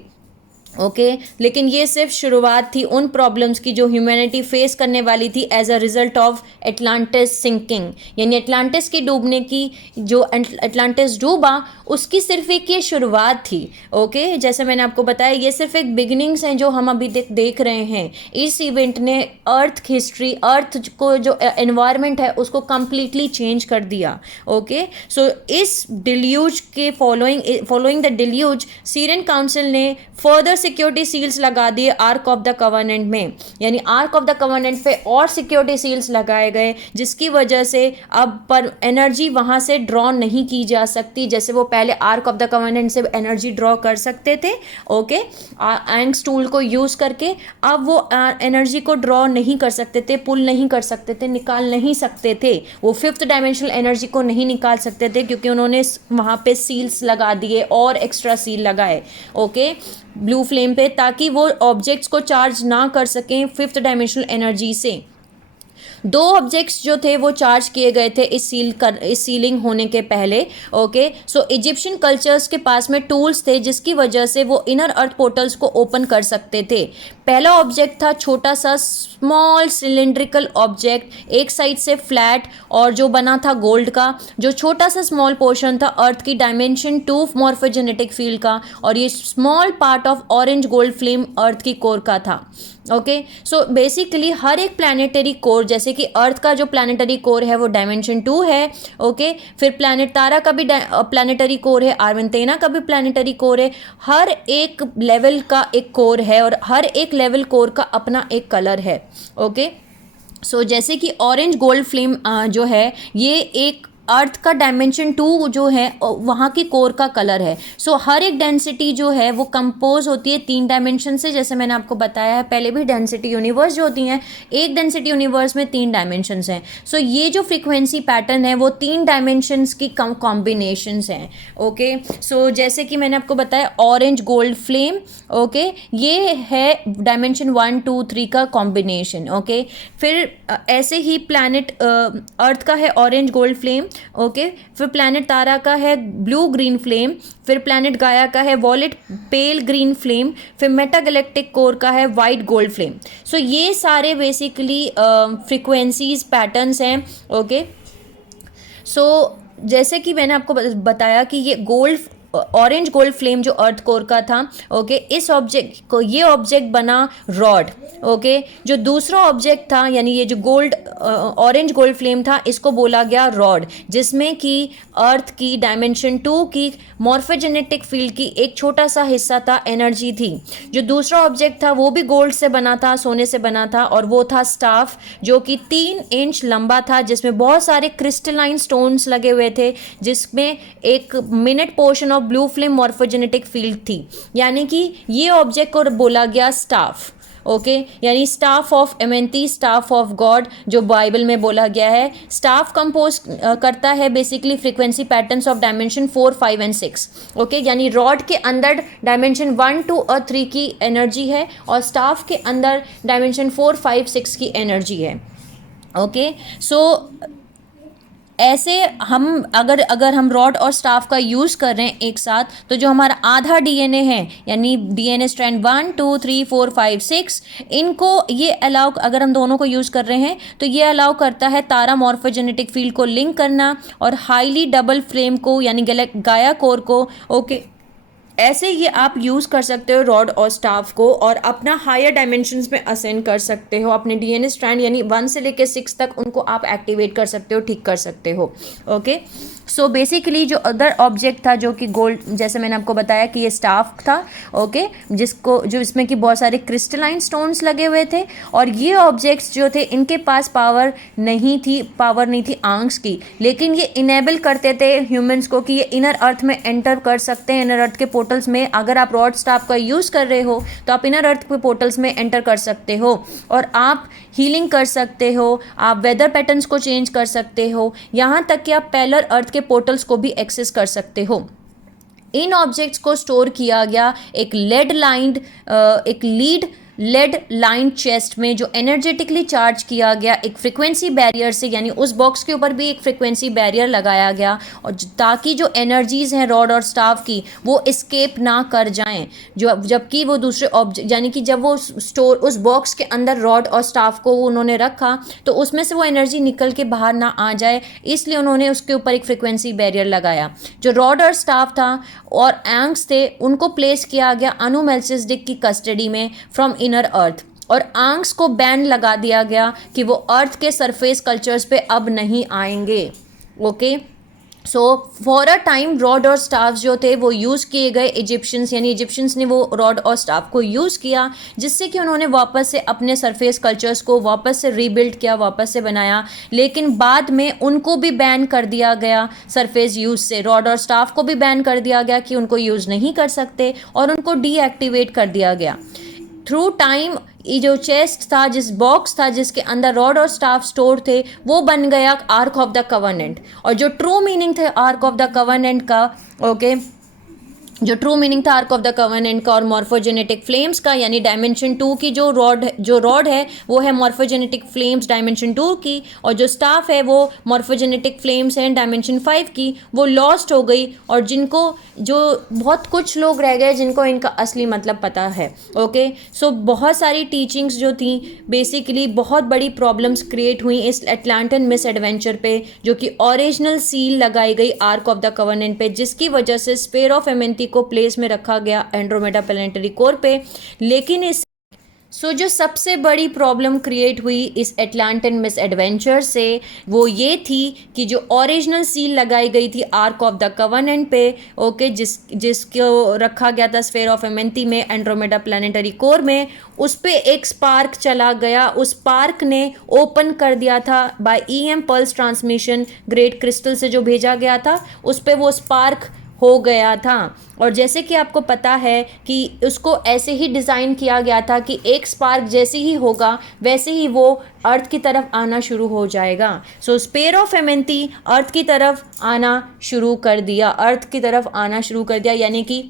ओके लेकिन ये सिर्फ शुरुआत थी उन प्रॉब्लम्स की जो ह्यूमैनिटी फेस करने वाली थी as a result of Atlantis sinking, यानी एटलांटिस की डूबने की, जो एटलांटिस डूबा उसकी सिर्फ एक ये शुरुआत थी। ओके जैसे मैंने आपको बताया ये सिर्फ एक बिगिनिंग्स हैं जो हम अभी देख रहे हैं। इस इवेंट ने अर्थ हिस्ट्री, अर्थ को जो एनवायरनमेंट है उसको कम्प्लीटली चेंज कर दिया। ओके सो इस डिल्यूज के following the deluge Syrian council ने फर्दर सिक्योरिटी सील्स लगा दिए आर्क ऑफ द कवर्नेंट में, यानी आर्क ऑफ द कवर्नेंट पे और सिक्योरिटी सील्स लगाए गए जिसकी वजह से अब पर एनर्जी वहाँ से ड्रॉ नहीं की जा सकती जैसे वो पहले आर्क ऑफ द कवर्नेंट से एनर्जी ड्रॉ कर सकते थे। ओके एंग्स टूल को यूज़ करके अब वो एनर्जी को ड्रॉ नहीं कर सकते थे, पुल नहीं कर सकते थे, निकाल नहीं सकते थे, वो फिफ्थ डायमेंशनल एनर्जी को नहीं निकाल सकते थे क्योंकि उन्होंने वहाँ पे सील्स लगा दिए और एक्स्ट्रा सील लगाए। ओके ब्लू फ्लेम पे, ताकि वो ऑब्जेक्ट्स को चार्ज ना कर सकें फिफ्थ डायमेंशनल एनर्जी से। दो ऑब्जेक्ट्स जो थे वो चार्ज किए गए थे इस सीलिंग होने के पहले। ओके सो इजिप्शियन कल्चर्स के पास में टूल्स थे जिसकी वजह से वो इनर अर्थ पोर्टल्स को ओपन कर सकते थे। पहला ऑब्जेक्ट था छोटा सा स्मॉल सिलेंड्रिकल ऑब्जेक्ट, एक साइड से फ्लैट और जो बना था गोल्ड का, जो छोटा सा स्मॉल पोर्शन था अर्थ की डायमेंशन 2 मॉर्फोजेनेटिक फील्ड का, और ये small part of orange gold flame earth की कोर का था। ओके सो बेसिकली हर एक प्लानिटरी कोर, जैसे कि अर्थ का जो प्लानिटरी कोर है वो डायमेंशन 2 है। ओके फिर प्लानिट तारा का भी प्लानिटरी कोर है, आर्मेंटेना का भी प्लानिटरी कोर है। हर एक लेवल का एक कोर है और हर एक लेवल कोर का अपना एक कलर है। ओके सो जैसे कि ऑरेंज गोल्ड फ्लेम जो है ये एक अर्थ का डायमेंशन 2 जो है वहाँ की कोर का कलर है। सो हर एक डेंसिटी जो है वो कंपोज होती है 3 डायमेंशन से, जैसे मैंने आपको बताया है पहले भी। डेंसिटी यूनिवर्स जो होती हैं, एक डेंसिटी यूनिवर्स में 3 डायमेंशंस हैं। सो ये जो फ्रीक्वेंसी पैटर्न है वो 3 डायमेंशंस की कॉम्बिनेशंस हैं। ओके सो जैसे कि मैंने आपको बताया ऑरेंज गोल्ड फ्लेम, ओके ये है डायमेंशन 1 2 3 का कॉम्बिनेशन। ओके फिर ऐसे ही प्लैनेट अर्थ का है ऑरेंज गोल्ड फ्लेम। ओके फिर प्लैनेट तारा का है ब्लू ग्रीन फ्लेम, फिर प्लैनेट गाया का है वॉलेट पेल ग्रीन फ्लेम, फिर मेटागैलेक्टिक कोर का है वाइट गोल्ड फ्लेम। सो ये सारे बेसिकली फ्रीक्वेंसीज पैटर्न्स हैं। ओके सो जैसे कि मैंने आपको बताया कि ये ऑरेंज गोल्ड फ्लेम जो अर्थ कोर का था, ओके इस ऑब्जेक्ट को, ये ऑब्जेक्ट बना रॉड। ओके जो दूसरा ऑब्जेक्ट था यानी ये जो ऑरेंज गोल्ड फ्लेम था इसको बोला गया रॉड, जिसमें कि अर्थ की डायमेंशन 2 की मॉर्फोजेनेटिक फील्ड की एक छोटा सा हिस्सा था, एनर्जी थी। जो दूसरा ऑब्जेक्ट था वो भी गोल्ड से बना था, सोने से बना था, और वो था स्टाफ जो कि 3 इंच लंबा था, जिसमें बहुत सारे क्रिस्टलाइन स्टोन्स लगे हुए थे, जिसमें एक minute portion of blue flame morphogenetic field थी। यानी कि ये ऑब्जेक्ट को बोला गया स्टाफ। ओके यानी staff of Amenti, staff of God जो बाइबल में बोला गया है। स्टाफ कंपोज करता है basically frequency patterns of dimension 4 5 and 6। Okay यानी रॉड के अंदर डायमेंशन 1 2 और 3 की एनर्जी है और स्टाफ के अंदर डायमेंशन 4 5 6 की एनर्जी है। ओके सो ऐसे हम अगर हम रॉड और स्टाफ का यूज़ कर रहे हैं एक साथ, तो जो हमारा आधा डीएनए है यानी डीएनए स्ट्रैंड 1 2 3 4 5 6, इनको ये अलाउ, अगर हम दोनों को यूज़ कर रहे हैं तो ये अलाउ करता है तारा मॉर्फोजेनेटिक फील्ड को लिंक करना और हाईली डबल फ्लेम को यानी गाया कोर को। ओके ऐसे ये आप यूज़ कर सकते हो रॉड और स्टाफ को और अपना हायर डायमेंशंस में असेंड कर सकते हो। अपने डीएनए स्ट्रैंड यानी 1 से लेकर 6 तक उनको आप एक्टिवेट कर सकते हो, ठीक कर सकते हो। ओके सो बेसिकली जो अदर ऑब्जेक्ट था जो कि गोल्ड, जैसे मैंने आपको बताया कि ये स्टाफ था। ओके जो इसमें कि बहुत सारे क्रिस्टलाइन स्टोन्स लगे हुए थे, और ये ऑब्जेक्ट्स जो थे इनके पास पावर नहीं थी आंक्स की, लेकिन ये इनेबल करते थे ह्यूमंस को कि ये इनर अर्थ में एंटर कर सकते हैं। इनर अर्थ के पोर्टल्स में अगर आप रॉड स्टाफ का यूज़ कर रहे हो तो आप इनर अर्थ के पोर्टल्स में एंटर कर सकते हो और आप हीलिंग कर सकते हो, आप वेदर पैटर्न्स को चेंज कर सकते हो, यहाँ तक कि आप पैरेलल अर्थ के पोर्टल्स को भी एक्सेस कर सकते हो। इन ऑब्जेक्ट्स को स्टोर किया गया एक लीड लेड लाइन चेस्ट में जो एनर्जेटिकली चार्ज किया गया एक फ्रिक्वेंसी बैरियर से, यानी उस बॉक्स के ऊपर भी एक फ्रिक्वेंसी बैरियर लगाया गया, और ताकि जो एनर्जीज़ हैं रॉड और स्टाफ की वो एस्केप ना कर जाएं, जो जबकि वो दूसरे ऑब्जेक्ट, यानी कि जब वो स्टोर उस बॉक्स के अंदर रॉड और स्टाफ को उन्होंने रखा तो उसमें से वो एनर्जी निकल के बाहर ना आ जाए, इसलिए उन्होंने उसके ऊपर एक फ्रिक्वेंसी बैरियर लगाया। जो रॉड और स्टाफ था और एंग्स थे उनको प्लेस किया गया अनु मेल्चिसडिक की कस्टडी में फ्रॉम इनर अर्थ, और आंक्स को बैन लगा दिया गया कि वो अर्थ के सरफेस कल्चर्स पे अब नहीं आएंगे। Okay, so for a time rod और स्टाफ जो थे वो यूज़ किए गए इजिप्शियंस, यानी इजिप्शियंस ने वो रॉड और स्टाफ को यूज़ किया, जिससे कि उन्होंने वापस से अपने सरफेस कल्चर्स को वापस से रीबिल्ड किया, वापस से बनाया। लेकिन बाद में उनको भी बैन कर दिया गया सरफेस यूज़ से, रॉड और स्टाफ को भी बैन कर दिया गया कि उनको यूज़ नहीं कर सकते, और उनको डीएक्टिवेट कर दिया गया। थ्रू टाइम ये जो चेस्ट था, जिस बॉक्स था जिसके अंदर रॉड और स्टाफ स्टोर थे, वो बन गया आर्क ऑफ द कवर्नेंट। और जो ट्रू मीनिंग थे आर्क ऑफ द कवर्नेंट का, ओके, जो ट्रू मीनिंग था आर्क ऑफ द कवर्नेंट का और मॉर्फोजेनेटिक फ्लेम्स का, यानी डायमेंशन 2 की जो रॉड है वो है मॉर्फोजेनेटिक फ्लेम्स डायमेंशन 2 की, और जो स्टाफ है वो मॉर्फोजेनेटिक फ्लेम्स हैं डायमेंशन 5 की, वो लॉस्ट हो गई। और जिनको जो बहुत कुछ लोग रह गए जिनको इनका असली मतलब पता है। ओके, सो बहुत सारी टीचिंग्स जो थी बेसिकली बहुत बड़ी प्रॉब्लम्स क्रिएट हुई इस एटलांटन मिस एडवेंचर पे, जो कि ओरिजिनल सील लगाई गई आर्क ऑफ द कवर्नेंट पे, जिसकी वजह से स्पेयर ऑफ एमेंथी को प्लेस में रखा गया एंड्रोमेडा प्लैनेटरी कोर पे। लेकिन इस जो सबसे बड़ी प्रॉब्लम क्रिएट हुई इस एटलांटन मिस एडवेंचर से वो ये थी कि जो ओरिजिनल सील लगाई गई थी आर्क ऑफ द कवर्नेंट पे, ओके, जिसको रखा गया था स्फेयर ऑफ एमेंथी में एंड्रोमेडा प्लैनेटरी कोर में, उस पे एक स्पार्क चला गया। उस स्पार्क ने ओपन कर दिया था by EM pulse transmission great crystal से जो भेजा गया था, उस पे वो स्पार्क हो गया था। और जैसे कि आपको पता है कि उसको ऐसे ही डिज़ाइन किया गया था कि एक स्पार्क जैसे ही होगा वैसे ही वो अर्थ की तरफ आना शुरू हो जाएगा। सो स्पेयर ऑफ एमेंथी अर्थ की तरफ आना शुरू कर दिया, अर्थ की तरफ आना शुरू कर दिया, यानी कि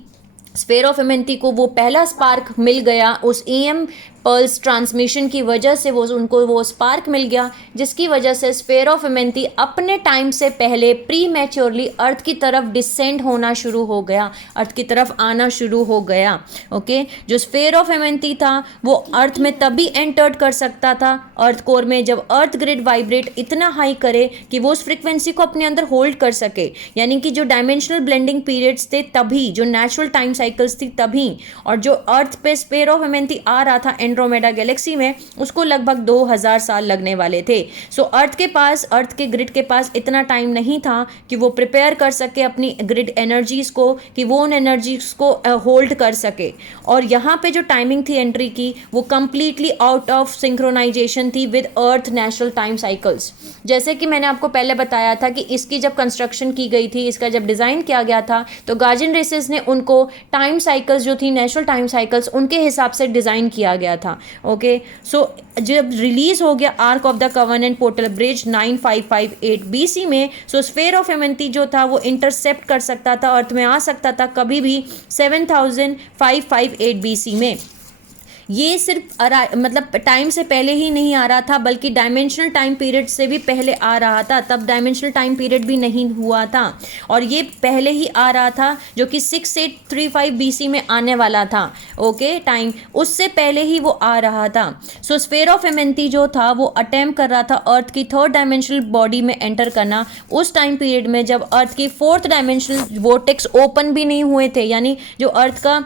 स्पेयर ऑफ एमेंथी को वो पहला स्पार्क मिल गया उस ईएम पल्स ट्रांसमिशन की वजह से, उनको वो स्पार्क मिल गया, जिसकी वजह से स्फेयर ऑफ एमेंथी अपने टाइम से पहले प्री मैच्योरली अर्थ की तरफ डिसेंड होना शुरू हो गया, अर्थ की तरफ आना शुरू हो गया। ओके, जो स्फेयर ऑफ एमेंथी था वो अर्थ में तभी एंटर्ड कर सकता था अर्थ कोर में जब अर्थ ग्रिड वाइब्रेट इतना हाई करे कि वो उस फ्रिक्वेंसी को अपने अंदर होल्ड कर सके, यानी कि जो डायमेंशनल ब्लेंडिंग पीरियड्स थे तभी, जो नेचुरल टाइम साइकिल्स थी तभी। और जो अर्थ पे स्फेयर ऑफ एमेंथी आ रहा था एंड्रोमेडा गैलेक्सी में, उसको लगभग 2000 साल लगने वाले थे। सो अर्थ के ग्रिड के पास इतना टाइम नहीं था कि वो प्रिपेयर कर सके अपनी ग्रिड एनर्जीज को, कि वो उन एनर्जीज को होल्ड कर सके। और यहाँ पे जो टाइमिंग थी एंट्री की वो कंप्लीटली आउट ऑफ सिंक्रोनाइजेशन थी with earth natural time cycles. जैसे कि मैंने आपको पहले बताया था कि इसकी जब कंस्ट्रक्शन की गई थी, इसका जब डिज़ाइन किया गया था, तो गार्जियन रेसेस ने उनको टाइम साइकिल्स जो थी नेचुरल टाइम साइकिल्स उनके हिसाब से डिज़ाइन किया गया था। ओके, सो जब रिलीज हो गया arc of the covenant portal bridge 9558 BC में, सो स्फेयर ऑफ एमेंथी जो था वो इंटरसेप्ट कर सकता था, अर्थ में आ सकता था कभी भी 7558 BC में। ये सिर्फ मतलब टाइम से पहले ही नहीं आ रहा था, बल्कि डायमेंशनल टाइम पीरियड से भी पहले आ रहा था। तब डायमेंशनल टाइम पीरियड भी नहीं हुआ था, और ये पहले ही आ रहा था, जो कि 6835 BC में आने वाला था। ओके, टाइम उससे पहले ही वो आ रहा था। सो स्फेयर ऑफ एमेंथी जो था वो अटेम्प्ट कर रहा था अर्थ की थर्ड डायमेंशनल बॉडी में एंटर करना, उस टाइम पीरियड में जब अर्थ की फोर्थ डायमेंशनल वोर्टेक्स ओपन भी नहीं हुए थे। यानी जो अर्थ का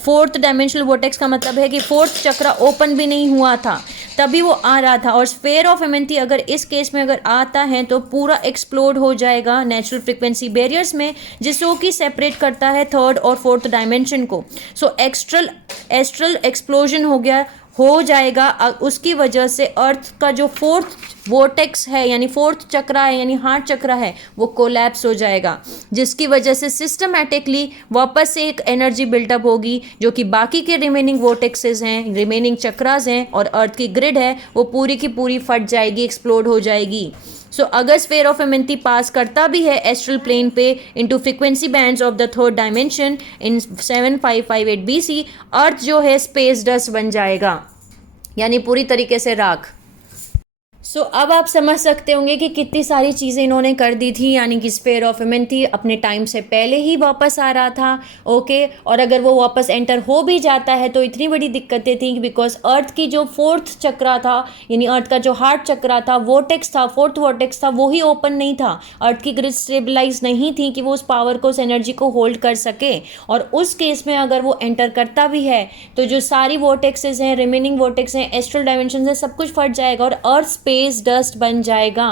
फोर्थ डायमेंशनल वोर्टेक्स का मतलब है कि फोर्थ चक्र ओपन भी नहीं हुआ था, तभी वो आ रहा था। और स्फेयर ऑफ एमेंथी अगर इस केस में अगर आता है तो पूरा एक्सप्लोड हो जाएगा नेचुरल फ्रिक्वेंसी बैरियर्स में, जिसको कि सेपरेट करता है थर्ड और फोर्थ डायमेंशन को। सो एस्ट्रल एक्सप्लोजन हो जाएगा। उसकी वजह से अर्थ का जो फोर्थ वोर्टेक्स है, यानी फोर्थ चक्र है, यानी हार्ट चक्र है, वो कोलैप्स हो जाएगा, जिसकी वजह से सिस्टमैटिकली वापस से एक एनर्जी बिल्टअप होगी, जो कि बाकी के रिमेनिंग वोर्टेक्सेस हैं, रिमेनिंग चक्रास हैं, और अर्थ की ग्रिड है वो पूरी की पूरी फट जाएगी, एक्सप्लोड हो जाएगी। सो अगर स्फेयर ऑफ एमेंथी पास करता भी है एस्ट्रल प्लेन पे into frequency bands of the third dimension in 7558 BC, अर्थ जो है स्पेस डस्ट बन जाएगा, यानी पूरी तरीके से राख। सो अब आप समझ सकते होंगे कि कितनी सारी चीज़ें इन्होंने कर दी थी, यानी कि स्फेयर ऑफ एमेंथी अपने टाइम से पहले ही वापस आ रहा था, ओके। और अगर वो वापस एंटर हो भी जाता है तो इतनी बड़ी दिक्कतें थी बिकॉज अर्थ की जो फोर्थ चक्रा था, यानी अर्थ का जो हार्ट चक्रा था, वोटेक्स था, फोर्थ वोटेक्स था, वो ही ओपन नहीं था। अर्थ की ग्रिड स्टेबलाइज नहीं थी कि वो उस पावर को, उस एनर्जी को होल्ड कर सके। और उस केस में अगर वो एंटर करता भी है तो जो सारी वोटेक्सेस हैं, रिमेनिंग वोटेक्स हैं, एस्ट्रल डायमेंशन है, सब कुछ फट जाएगा और अर्थ स्पेस डस्ट बन जाएगा,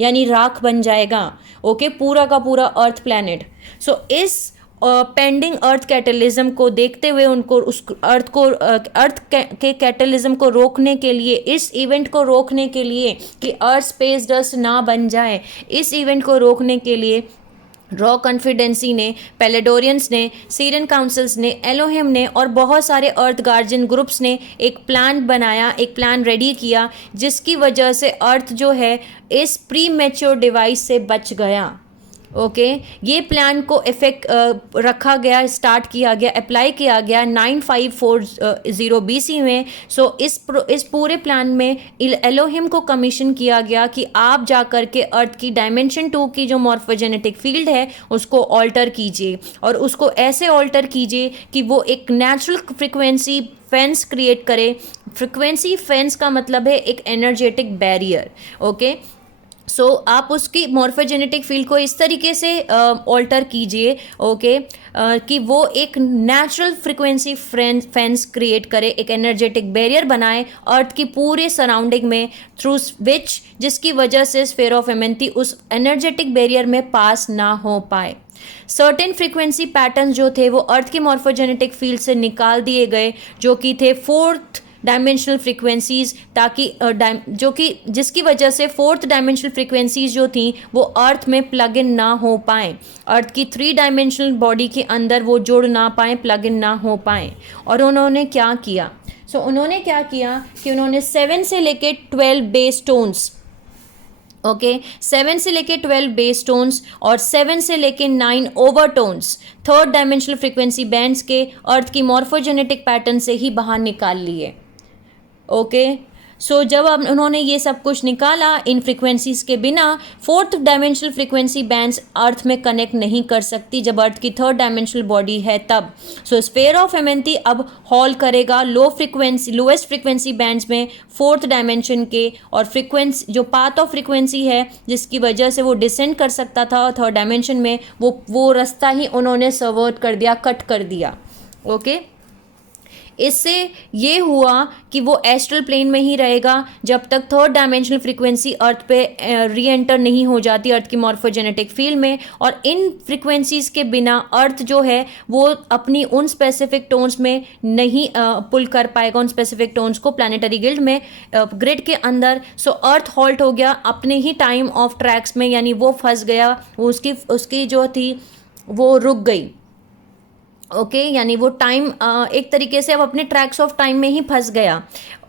यानी राख बन जाएगा, ओके, पूरा का पूरा अर्थ प्लैनेट। सो इस पेंडिंग अर्थ कैटलिज्म को देखते हुए उनको उस अर्थ के कैटलिज्म को रोकने के लिए, इस इवेंट को रोकने के लिए कि अर्थ स्पेस डस्ट ना बन जाए, इस इवेंट को रोकने के लिए रॉ कॉन्फिडेंसी ने, पैलेडोरियंस ने, सीरियन काउंसिल्स ने, एलोहिम ने और बहुत सारे अर्थ गार्जियन ग्रुप्स ने एक प्लान बनाया, एक प्लान रेडी किया, जिसकी वजह से अर्थ जो है इस प्री मैच्योर डिवाइस से बच गया, ओके। ये प्लान को इफेक्ट रखा गया, स्टार्ट किया गया, अप्लाई किया गया 9540 BC में। सो इस पूरे प्लान में एलोहिम को कमीशन किया गया कि आप जा कर के अर्थ की डायमेंशन 2 की जो मॉर्फोजेनेटिक फील्ड है उसको ऑल्टर कीजिए, और उसको ऐसे ऑल्टर कीजिए कि वो एक नेचुरल फ्रिक्वेंसी फेंस क्रिएट करे। फ्रिक्वेंसी फेंस का मतलब है एक एनर्जेटिक बैरियर, ओके। सो आप उसकी मॉर्फोजेनेटिक फील्ड को इस तरीके से ऑल्टर कीजिए, ओके, कि वो एक नेचुरल फ्रिक्वेंसी फेंस क्रिएट करे, एक एनर्जेटिक बैरियर बनाए अर्थ की पूरे सराउंडिंग में, थ्रू विच जिसकी वजह से स्फेयर ऑफ एमेंथी उस एनर्जेटिक बैरियर में पास ना हो पाए। सर्टेन फ्रीक्वेंसी पैटर्न जो थे वो अर्थ की मॉर्फोजेनेटिक फील्ड से निकाल दिए गए, जो कि थे फोर्थ डायमेंशनल फ्रीक्वेंसीज, ताकि जो कि जिसकी वजह से फोर्थ डायमेंशनल फ्रीक्वेंसीज जो थी वो अर्थ में प्लग इन ना हो पाएँ, अर्थ की 3 डायमेंशनल बॉडी के अंदर वो जुड़ ना पाएँ, प्लग इन ना हो पाएँ। और उन्होंने क्या किया? उन्होंने क्या किया कि उन्होंने 7 से लेके 12 बेस टोन्स, ओके, 7 से लेके 12 बेस टोन्स और 7 से लेके 9 overtones third dimensional frequency bands के अर्थ की मॉर्फोजेनेटिक पैटर्न से ही बाहर निकाल लिए, ओके। सो जब अब उन्होंने ये सब कुछ निकाला इन फ्रीक्वेंसीज के बिना, फोर्थ डायमेंशनल फ्रीक्वेंसी बैंड्स अर्थ में कनेक्ट नहीं कर सकती जब अर्थ की थर्ड डायमेंशनल बॉडी है तब। सो स्फेयर ऑफ एमेंथी अब हॉल करेगा लोएस्ट फ्रीक्वेंसी बैंड्स में फोर्थ डायमेंशन के, और फ्रीक्वेंसी जो पाथ ऑफ फ्रीक्वेंसी है जिसकी वजह से वो डिसेंड कर सकता था थर्ड डायमेंशन में, वो रास्ता ही उन्होंने सर्वर्ट कर दिया, कट कर दिया, ओके। इससे ये हुआ कि वो एस्ट्रल प्लेन में ही रहेगा जब तक थर्ड डायमेंशनल फ्रीक्वेंसी अर्थ पे री एंटर नहीं हो जाती अर्थ की मॉर्फोजेनेटिक फील्ड में, और इन फ्रीक्वेंसीज के बिना अर्थ जो है वो अपनी उन स्पेसिफिक टोन्स में नहीं पुल कर पाएगा, उन स्पेसिफिक टोन्स को प्लानिटरी गिल्ड में, ग्रिड के अंदर। सो अर्थ हॉल्ट हो गया अपने ही टाइम ऑफ ट्रैक्स में, यानी वो फंस गया, वो उसकी जो थी वो रुक गई, ओके, यानी वो टाइम एक तरीके से अब अपने ट्रैक्स ऑफ टाइम में ही फंस गया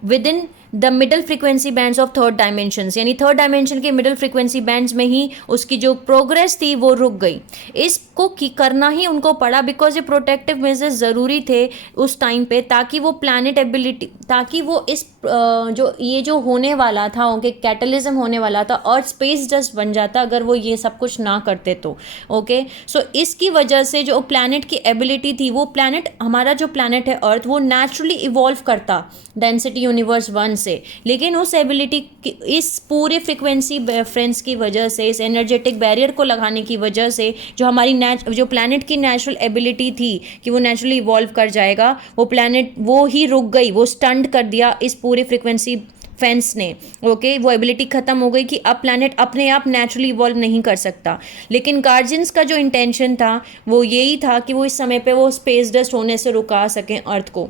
with in the middle frequency bands of third dimensions, यानी थर्ड डायमेंशन के मिडल फ्रीक्वेंसी बैंड्स में ही उसकी जो प्रोग्रेस थी वो रुक गई। इसको करना ही उनको पड़ा बिकॉज ये प्रोटेक्टिव मेजर्स ज़रूरी थे उस टाइम पे, ताकि वो प्लैनेट एबिलिटी, ताकि वो इस जो होने वाला था, उनके कैटलिज्म होने वाला था, अर्थ स्पेस डस्ट बन जाता अगर वो ये सब कुछ ना करते तो, ओके। सो इसकी वजह से जो प्लैनेट की एबिलिटी थी, वो प्लैनेट, हमारा जो प्लैनेट है अर्थ, वो नेचुरली इवॉल्व करता डेंसिटी यूनिवर्स 1 से, लेकिन उस एबिलिटी, इस पूरे फ्रीक्वेंसी फ्रेंड्स की वजह से, इस एनर्जेटिक बैरियर को लगाने की वजह से, जो हमारी जो प्लैनेट की नेचुरल एबिलिटी थी कि वो नेचुरली इवॉल्व कर जाएगा, वो प्लैनेट वो ही रुक गई, वो स्टंट कर दिया इस पूरे फ्रीक्वेंसी फेंस ने, ओके। वो एबिलिटी खत्म हो गई कि अब प्लैनेट अपने आप नेचुरली इवॉल्व नहीं कर सकता। लेकिन गार्जियंस का जो इंटेंशन था वो यही था कि वो इस समय पे वो स्पेस डस्ट होने से रुका सकें अर्थ को।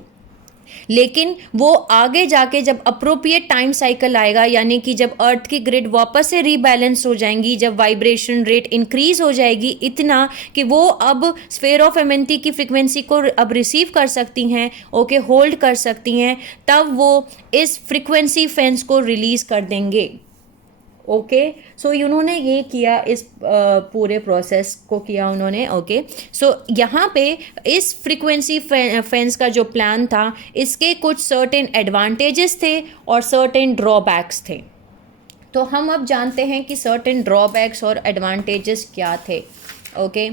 लेकिन वो आगे जाके जब अप्रोप्रिएट टाइम साइकिल आएगा, यानी कि जब अर्थ की ग्रिड वापस से रीबैलेंस हो जाएंगी, जब वाइब्रेशन रेट इंक्रीज हो जाएगी इतना कि वो अब स्फेयर ऑफ एमेंथी की फ्रीक्वेंसी को अब रिसीव कर सकती हैं, ओके, होल्ड कर सकती हैं, तब वो इस फ्रीक्वेंसी फेंस को रिलीज कर देंगे, ओके सो उन्होंने ये किया, इस पूरे प्रोसेस को किया उन्होंने। ओके सो यहाँ पे इस फ्रीक्वेंसी फेंस का जो प्लान था, इसके कुछ सर्टेन एडवांटेजेस थे और सर्टेन ड्रॉबैक्स थे। तो हम अब जानते हैं कि सर्टेन ड्रॉबैक्स और एडवांटेजेस क्या थे। ओके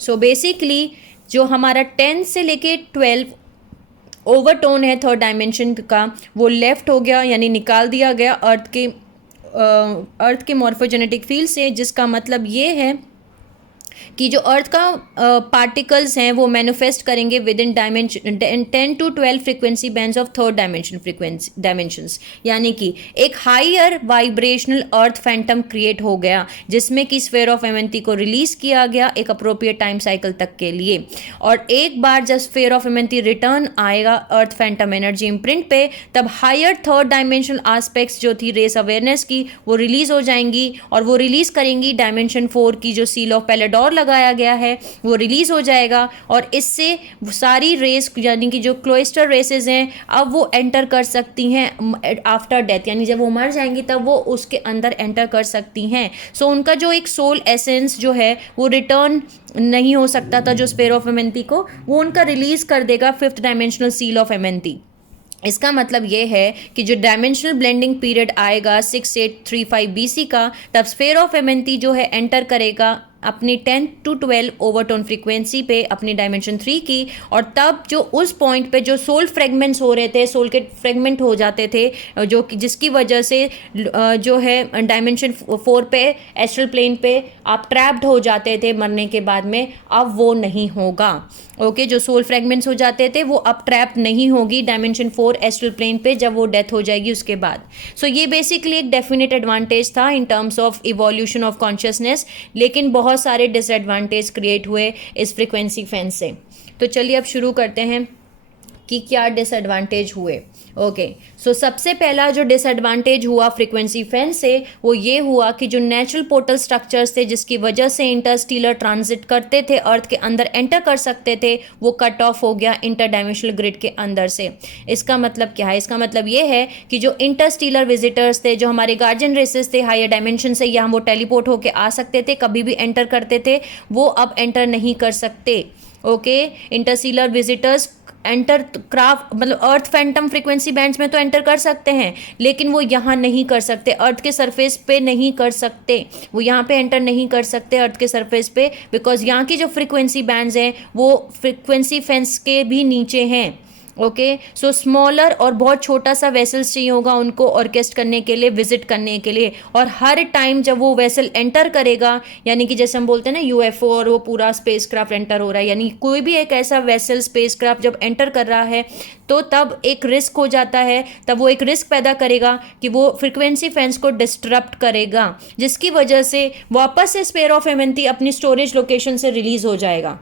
सो बेसिकली जो हमारा 10 से लेके 12 ओवरटोन है थर्ड डायमेंशन का, वो लेफ्ट हो गया, यानी निकाल दिया गया अर्थ के मॉर्फोजेनेटिक फील्ड से, जिसका मतलब ये है कि जो अर्थ का पार्टिकल्स हैं वो मैनिफेस्ट करेंगे with in dimension 10 to 12 frequency bands of third dimensions, यानी कि एक हायर वाइब्रेशनल अर्थ फैंटम क्रिएट हो गया, जिसमें कि स्फीयर ऑफ एमेंथी को रिलीज किया गया एक अप्रोप्रिएट टाइम साइकिल तक के लिए। और एक बार जब स्फीयर ऑफ एमेंथी रिटर्न आएगा अर्थ फैंटम एनर्जी इम्प्रिंट पे, तब हायर थर्ड डायमेंशनल एस्पेक्ट्स जो थी रेस अवेयरनेस की, वो रिलीज हो जाएंगी, और वो रिलीज करेंगी डायमेंशन 4 की जो सील ऑफ पैलेडोर लगाया गया है वो रिलीज हो जाएगा। और इससे सारी रेस, यानी कि जो क्लोइस्टर रेसेस हैं, अब वो एंटर कर सकती हैं आफ्टर डेथ, यानी जब वो मर जाएंगी तब वो उसके अंदर एंटर कर सकती हैं। सो उनका जो एक सोल एसेंस जो है वो रिटर्न नहीं हो सकता था, जो स्फीयर ऑफ एमेंथी को, वो उनका रिलीज कर देगा फिफ्थ डायमेंशनल सील ऑफ एमेंथी। इसका मतलब ये है कि जो डायमेंशनल ब्लेंडिंग पीरियड आएगा 6835 BC का, तब स्फीयर ऑफ एमेंथी जो है एंटर करेगा अपनी 10 to 12 ओवरटोन फ्रीक्वेंसी पे अपनी डायमेंशन 3 की, और तब जो उस पॉइंट पे जो सोल फ्रेगमेंट्स हो रहे थे, सोल के फ्रेगमेंट हो जाते थे, जो कि जिसकी वजह से जो है डायमेंशन 4 पे एस्ट्रल प्लेन पे आप ट्रैप्ड हो जाते थे मरने के बाद में, अब वो नहीं होगा। ओके जो सोल फ्रेगमेंट्स हो जाते थे वो अब ट्रैप नहीं होगी डायमेंशन 4 एस्ट्रल प्लेन पे जब वो डेथ हो जाएगी उसके बाद। सो ये बेसिकली एक डेफिनेट एडवांटेज था in terms of evolution of consciousness, लेकिन बहुत सारे डिसएडवांटेज क्रिएट हुए इस फ्रीक्वेंसी फेंस से। तो चलिए अब शुरू करते हैं कि क्या डिसएडवांटेज हुए। ओके सो सबसे पहला जो डिसएडवांटेज हुआ फ्रीक्वेंसी फेंस से, वो ये हुआ कि जो नेचुरल पोर्टल स्ट्रक्चर्स थे जिसकी वजह से इंटरस्टीलर ट्रांजिट करते थे, अर्थ के अंदर एंटर कर सकते थे, वो कट ऑफ हो गया इंटर डायमेंशनल ग्रिड के अंदर से। इसका मतलब क्या है? इसका मतलब ये है कि जो इंटरस्टीलर विजिटर्स थे, जो हमारे गार्जियन रेसेस थे हायर डायमेंशन से, यहाँ वो टेलीपोर्ट होके आ सकते थे, कभी भी एंटर करते थे, वो अब एंटर नहीं कर सकते। ओके इंटरस्टीलर विजिटर्स एंटर क्राफ्ट मतलब अर्थ फैंटम फ्रीक्वेंसी बैंड्स में तो एंटर कर सकते हैं, लेकिन वो यहाँ नहीं कर सकते, अर्थ के सरफेस पे नहीं कर सकते, वो यहाँ पे एंटर नहीं कर सकते अर्थ के सरफेस पे, बिकॉज यहाँ की जो फ्रीक्वेंसी बैंड्स हैं वो फ्रीक्वेंसी फेंस के भी नीचे हैं। ओके सो स्मॉलर और बहुत छोटा सा वेसल्स चाहिए होगा उनको ऑर्केस्ट करने के लिए, विजिट करने के लिए, और हर टाइम जब वो वेसल एंटर करेगा, यानी कि जैसे हम बोलते हैं ना यूएफओ और वो पूरा स्पेसक्राफ्ट एंटर हो रहा है, यानी कोई भी एक ऐसा वेसल स्पेसक्राफ्ट जब एंटर कर रहा है तो तब एक रिस्क हो जाता है, तब वो एक रिस्क पैदा करेगा कि वो फ्रीक्वेंसी फेंस को डिस्टरप्ट करेगा, जिसकी वजह से वापस से स्फीयर ऑफ एमेंथी अपनी स्टोरेज लोकेशन से रिलीज हो जाएगा।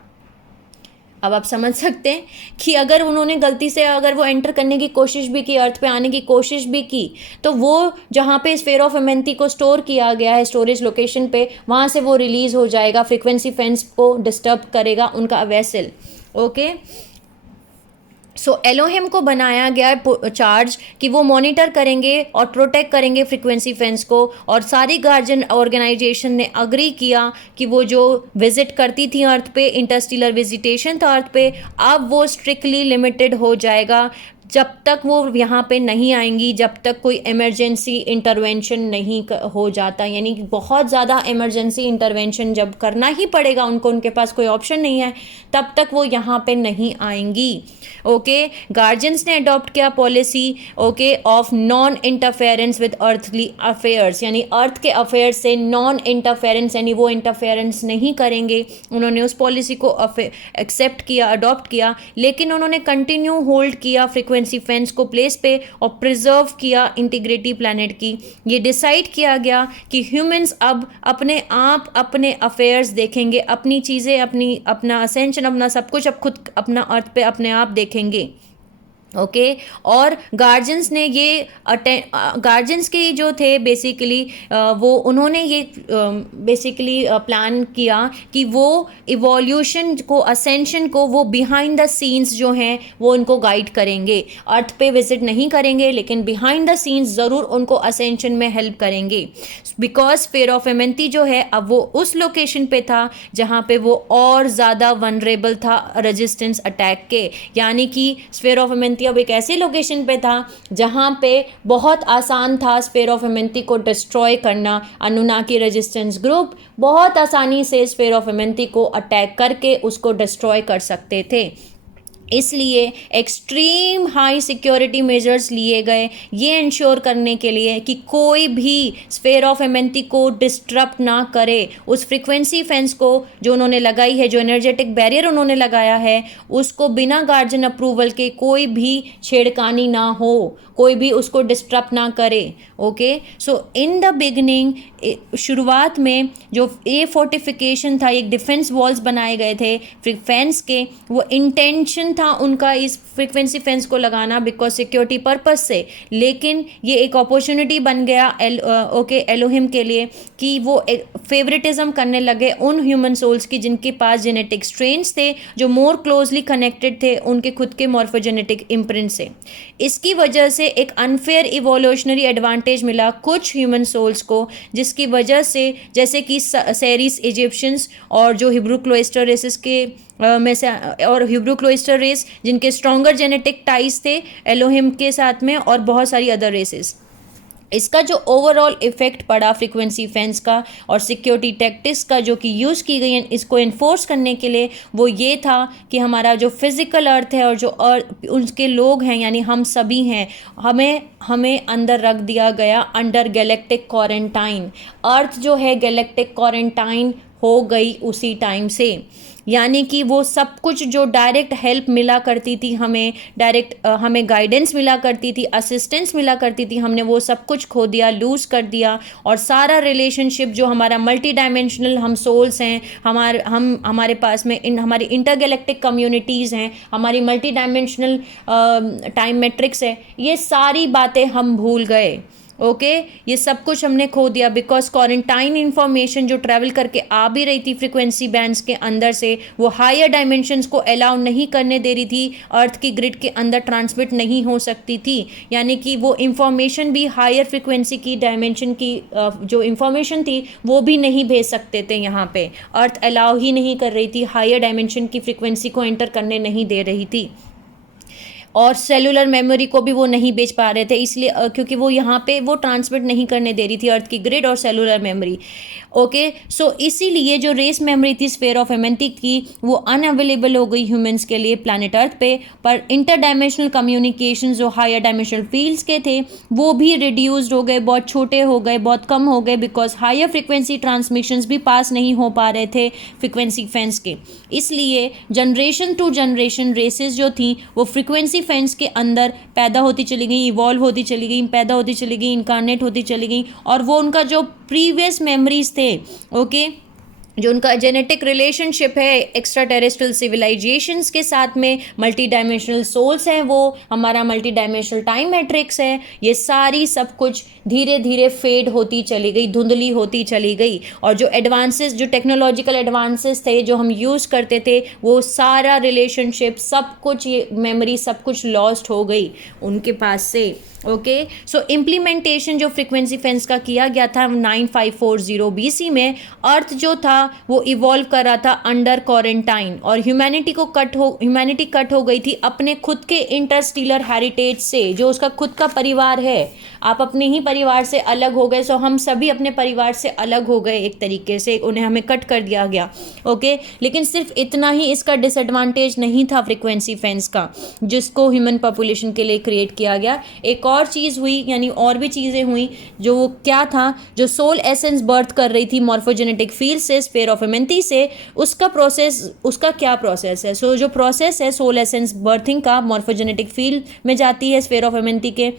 अब आप समझ सकते हैं कि अगर उन्होंने गलती से अगर वो एंटर करने की कोशिश भी की, अर्थ पे आने की कोशिश भी की, तो वो जहाँ पे स्फीयर ऑफ एमेंथी को स्टोर किया गया है स्टोरेज लोकेशन पे, वहाँ से वो रिलीज हो जाएगा, फ्रीक्वेंसी फेंस को डिस्टर्ब करेगा उनका वेसल। ओके सो एलोहिम को बनाया गया चार्ज कि वो मॉनिटर करेंगे और प्रोटेक्ट करेंगे फ्रीक्वेंसी फेंस को, और सारी गार्जियन ऑर्गेनाइजेशन ने अग्री किया कि वो जो विजिट करती थी अर्थ पे, इंटरस्टेलर विजिटेशन था अर्थ पे, अब वो स्ट्रिक्टली लिमिटेड हो जाएगा जब तक वो यहाँ पे नहीं आएंगी, जब तक कोई इमरजेंसी इंटरवेंशन नहीं हो जाता, यानी कि बहुत ज़्यादा इमरजेंसी इंटरवेंशन जब करना ही पड़ेगा उनको, उनके पास कोई ऑप्शन नहीं है, तब तक वो यहाँ पे नहीं आएंगी। ओके गार्जियंस ने अडॉप्ट किया policy okay of non interference with earthly affairs, यानी अर्थ के अफेयर्स से नॉन इंटरफेरेंस, यानी वो इंटरफेरेंस नहीं करेंगे। उन्होंने उस पॉलिसी को एक्सेप्ट किया, अडॉप्ट किया, लेकिन उन्होंने कंटिन्यू होल्ड किया फ्रीक्वेंसी फेंस को प्लेस पे और प्रिजर्व किया इंटीग्रिटी प्लैनेट की। ये डिसाइड किया गया कि ह्यूमंस अब अपने आप अपने अफेयर्स देखेंगे, अपनी चीज़ें, अपना असेंशन, अपना सब कुछ अब खुद अपना अर्थ पे अपने आप देखेंगे। ओके और गार्जियंस ने ये गार्जियंस के जो थे बेसिकली वो उन्होंने ये बेसिकली प्लान किया कि वो इवोल्यूशन को असेंशन को वो बिहाइंड द सीन्स जो हैं वो उनको गाइड करेंगे, अर्थ पे विजिट नहीं करेंगे लेकिन बिहाइंड द सीन्स ज़रूर उनको असेंशन में हेल्प करेंगे। बिकॉज स्फीयर ऑफ एमेंथी जो है अब वो उस लोकेशन पे था जहाँ पे वो और ज़्यादा वनरेबल था रेजिस्टेंस अटैक के, यानी कि स्फीयर ऑफ एमेंथी अब एक ऐसी लोकेशन पे था जहाँ पे बहुत आसान था स्फीयर ऑफ एमेंथी को डिस्ट्रॉय करना। अनुनाकी रेजिस्टेंस ग्रुप बहुत आसानी से स्फीयर ऑफ एमेंथी को अटैक करके उसको डिस्ट्रॉय कर सकते थे, इसलिए एक्सट्रीम हाई सिक्योरिटी मेजर्स लिए गए ये इंश्योर करने के लिए कि कोई भी स्फीयर ऑफ एमेंथी को डिस्टर्ब ना करे। उस फ्रीक्वेंसी फेंस को जो उन्होंने लगाई है, जो एनर्जेटिक बैरियर उन्होंने लगाया है, उसको बिना गार्जियन अप्रूवल के कोई भी छेड़खानी ना हो, कोई भी उसको डिस्टर्ब ना करे। Okay, so in the beginning शुरुआत में जो ये फोर्टिफिकेशन था, एक डिफेंस वॉल्स बनाए गए थे फेंस के, वो इंटेंशन था उनका इस फ्रीक्वेंसी फेंस को लगाना बिकॉज सिक्योरिटी पर्पस से, लेकिन ये एक अपॉर्चुनिटी बन गया एलोहिम के लिए कि वो फेवरेटिज्म करने लगे उन ह्यूमन सोल्स की जिनके पास जेनेटिक स्ट्रेन्स थे जो मोर क्लोजली कनेक्टेड थे उनके खुद के मॉर्फोजेनेटिक इम्प्रिंट से। इसकी वजह से एक अनफेयर इवोल्यूशनरी एडवांटेज मिला कुछ ह्यूमन सोल्स को, जिसकी वजह से जैसे कि सेरिस इजिप्शियंस और जो हिब्रू क्लोइस्टर रेसेस के में से और हिब्रू क्लोइस्टर रेस जिनके स्ट्रॉन्गर जेनेटिक टाइज थे एलोहिम के साथ में, और बहुत सारी अदर रेसेस। इसका जो ओवरऑल इफेक्ट पड़ा फ्रीक्वेंसी फेंस का और सिक्योरिटी टैक्टिक्स का जो कि यूज़ की गई इसको इन्फोर्स करने के लिए, वो ये था कि हमारा जो फिज़िकल अर्थ है और जो अर्थ उसके लोग हैं यानी हम सभी हैं, हमें अंदर रख दिया गया अंडर गैलेक्टिक क्वारंटाइन। अर्थ जो है गैलेक्टिक क्वारंटाइन हो गई उसी टाइम से, यानी कि वो सब कुछ जो डायरेक्ट हेल्प मिला करती थी हमें, डायरेक्ट हमें गाइडेंस मिला करती थी, असिस्टेंस मिला करती थी, हमने वो सब कुछ खो दिया, लूज़ कर दिया। और सारा रिलेशनशिप जो हमारा मल्टी डायमेंशनल हम सोल्स हैं, हमारे पास में हमारी इंटरगैलेक्टिक कम्युनिटीज़ हैं, हमारी मल्टी डायमेंशनल टाइम मैट्रिक्स है, ये सारी बातें हम भूल गए। ओके, ये सब कुछ हमने खो दिया बिकॉज क्वारंटाइन इंफॉर्मेशन जो ट्रैवल करके आ भी रही थी फ्रीक्वेंसी बैंड्स के अंदर से, वो हायर डायमेंशंस को अलाउ नहीं करने दे रही थी, अर्थ की ग्रिड के अंदर ट्रांसमिट नहीं हो सकती थी, यानी कि वो इंफॉर्मेशन भी हायर फ्रीक्वेंसी की डायमेंशन की जो इंफॉर्मेशन थी वो भी नहीं भेज सकते थे। यहाँ पे अर्थ अलाउ ही नहीं कर रही थी, हायर डायमेंशन की फ्रीक्वेंसी को एंटर करने नहीं दे रही थी, और सेलुलर मेमोरी को भी वो नहीं बेच पा रहे थे, इसलिए क्योंकि वो यहाँ पे वो ट्रांसमिट नहीं करने दे रही थी अर्थ की ग्रिड और सेलुलर मेमोरी। ओके, सो इसीलिए जो रेस मेमोरी थी स्फीयर ऑफ एमेंथी की वो अनअवेलेबल हो गई ह्यूमंस के लिए प्लैनेट अर्थ पे, पर इंटर डायमेंशनल कम्युनिकेशन जो हायर डायमेंशनल फील्ड्स के थे वो भी रिड्यूस्ड हो गए, बहुत छोटे हो गए, बहुत कम हो गए, बिकॉज हायर फ्रिक्वेंसी ट्रांसमिशंस भी पास नहीं हो पा रहे थे फ्रिक्वेंसी फेंस के। इसलिए जनरेशन टू जनरेशन रेसेस जो थी वो फ्रिक्वेंसी फेंस के अंदर पैदा होती चली गई, इवॉल्व होती चली गई, पैदा होती चली गई, इनकारनेट होती चली गई, और वो उनका जो प्रीवियस मेमोरीज थे, ओके, जो उनका जेनेटिक रिलेशनशिप है एक्स्ट्रा टेरेस्ट्रियल सिविलाइजेशंस के साथ में, मल्टी डायमेंशनल सोल्स हैं, वो हमारा मल्टी डायमेंशनल टाइम मैट्रिक्स है, ये सारी सब कुछ धीरे धीरे फेड होती चली गई, धुंधली होती चली गई, और जो एडवांसेस, जो टेक्नोलॉजिकल एडवांसेस थे जो हम यूज़ करते थे, वो सारा रिलेशनशिप सब कुछ, ये मेमोरी सब कुछ लॉस्ट हो गई उनके पास से। ओके, सो इम्प्लीमेंटेशन जो फ्रीक्वेंसी फेंस का किया गया था 9540 BC में, अर्थ जो था वो इवॉल्व कर रहा था अंडर क्वारंटाइन, और ह्यूमैनिटी कट हो गई थी अपने खुद के इंटरस्टेलर हेरिटेज से, जो उसका खुद का परिवार है। आप अपने ही परिवार से अलग हो गए, सो हम सभी अपने परिवार से अलग हो गए एक तरीके से, उन्हें हमें कट कर दिया गया। ओके, लेकिन सिर्फ इतना ही इसका डिसएडवांटेज नहीं था फ्रीक्वेंसी फेंस का, जिसको ह्यूमन पॉपुलेशन के लिए क्रिएट किया गया। एक और चीज़ हुई, यानी और भी चीज़ें हुई, जो वो क्या था, जो सोल एसेंस बर्थ कर रही थी मॉर्फोजेनेटिक फील्ड से, स्फीयर ऑफ एमेंथी से, उसका क्या प्रोसेस है। सो जो प्रोसेस है सोल एसेंस बर्थिंग का मॉर्फोजेनेटिक फील्ड में जाती है स्फीयर ऑफ एमेंथी के,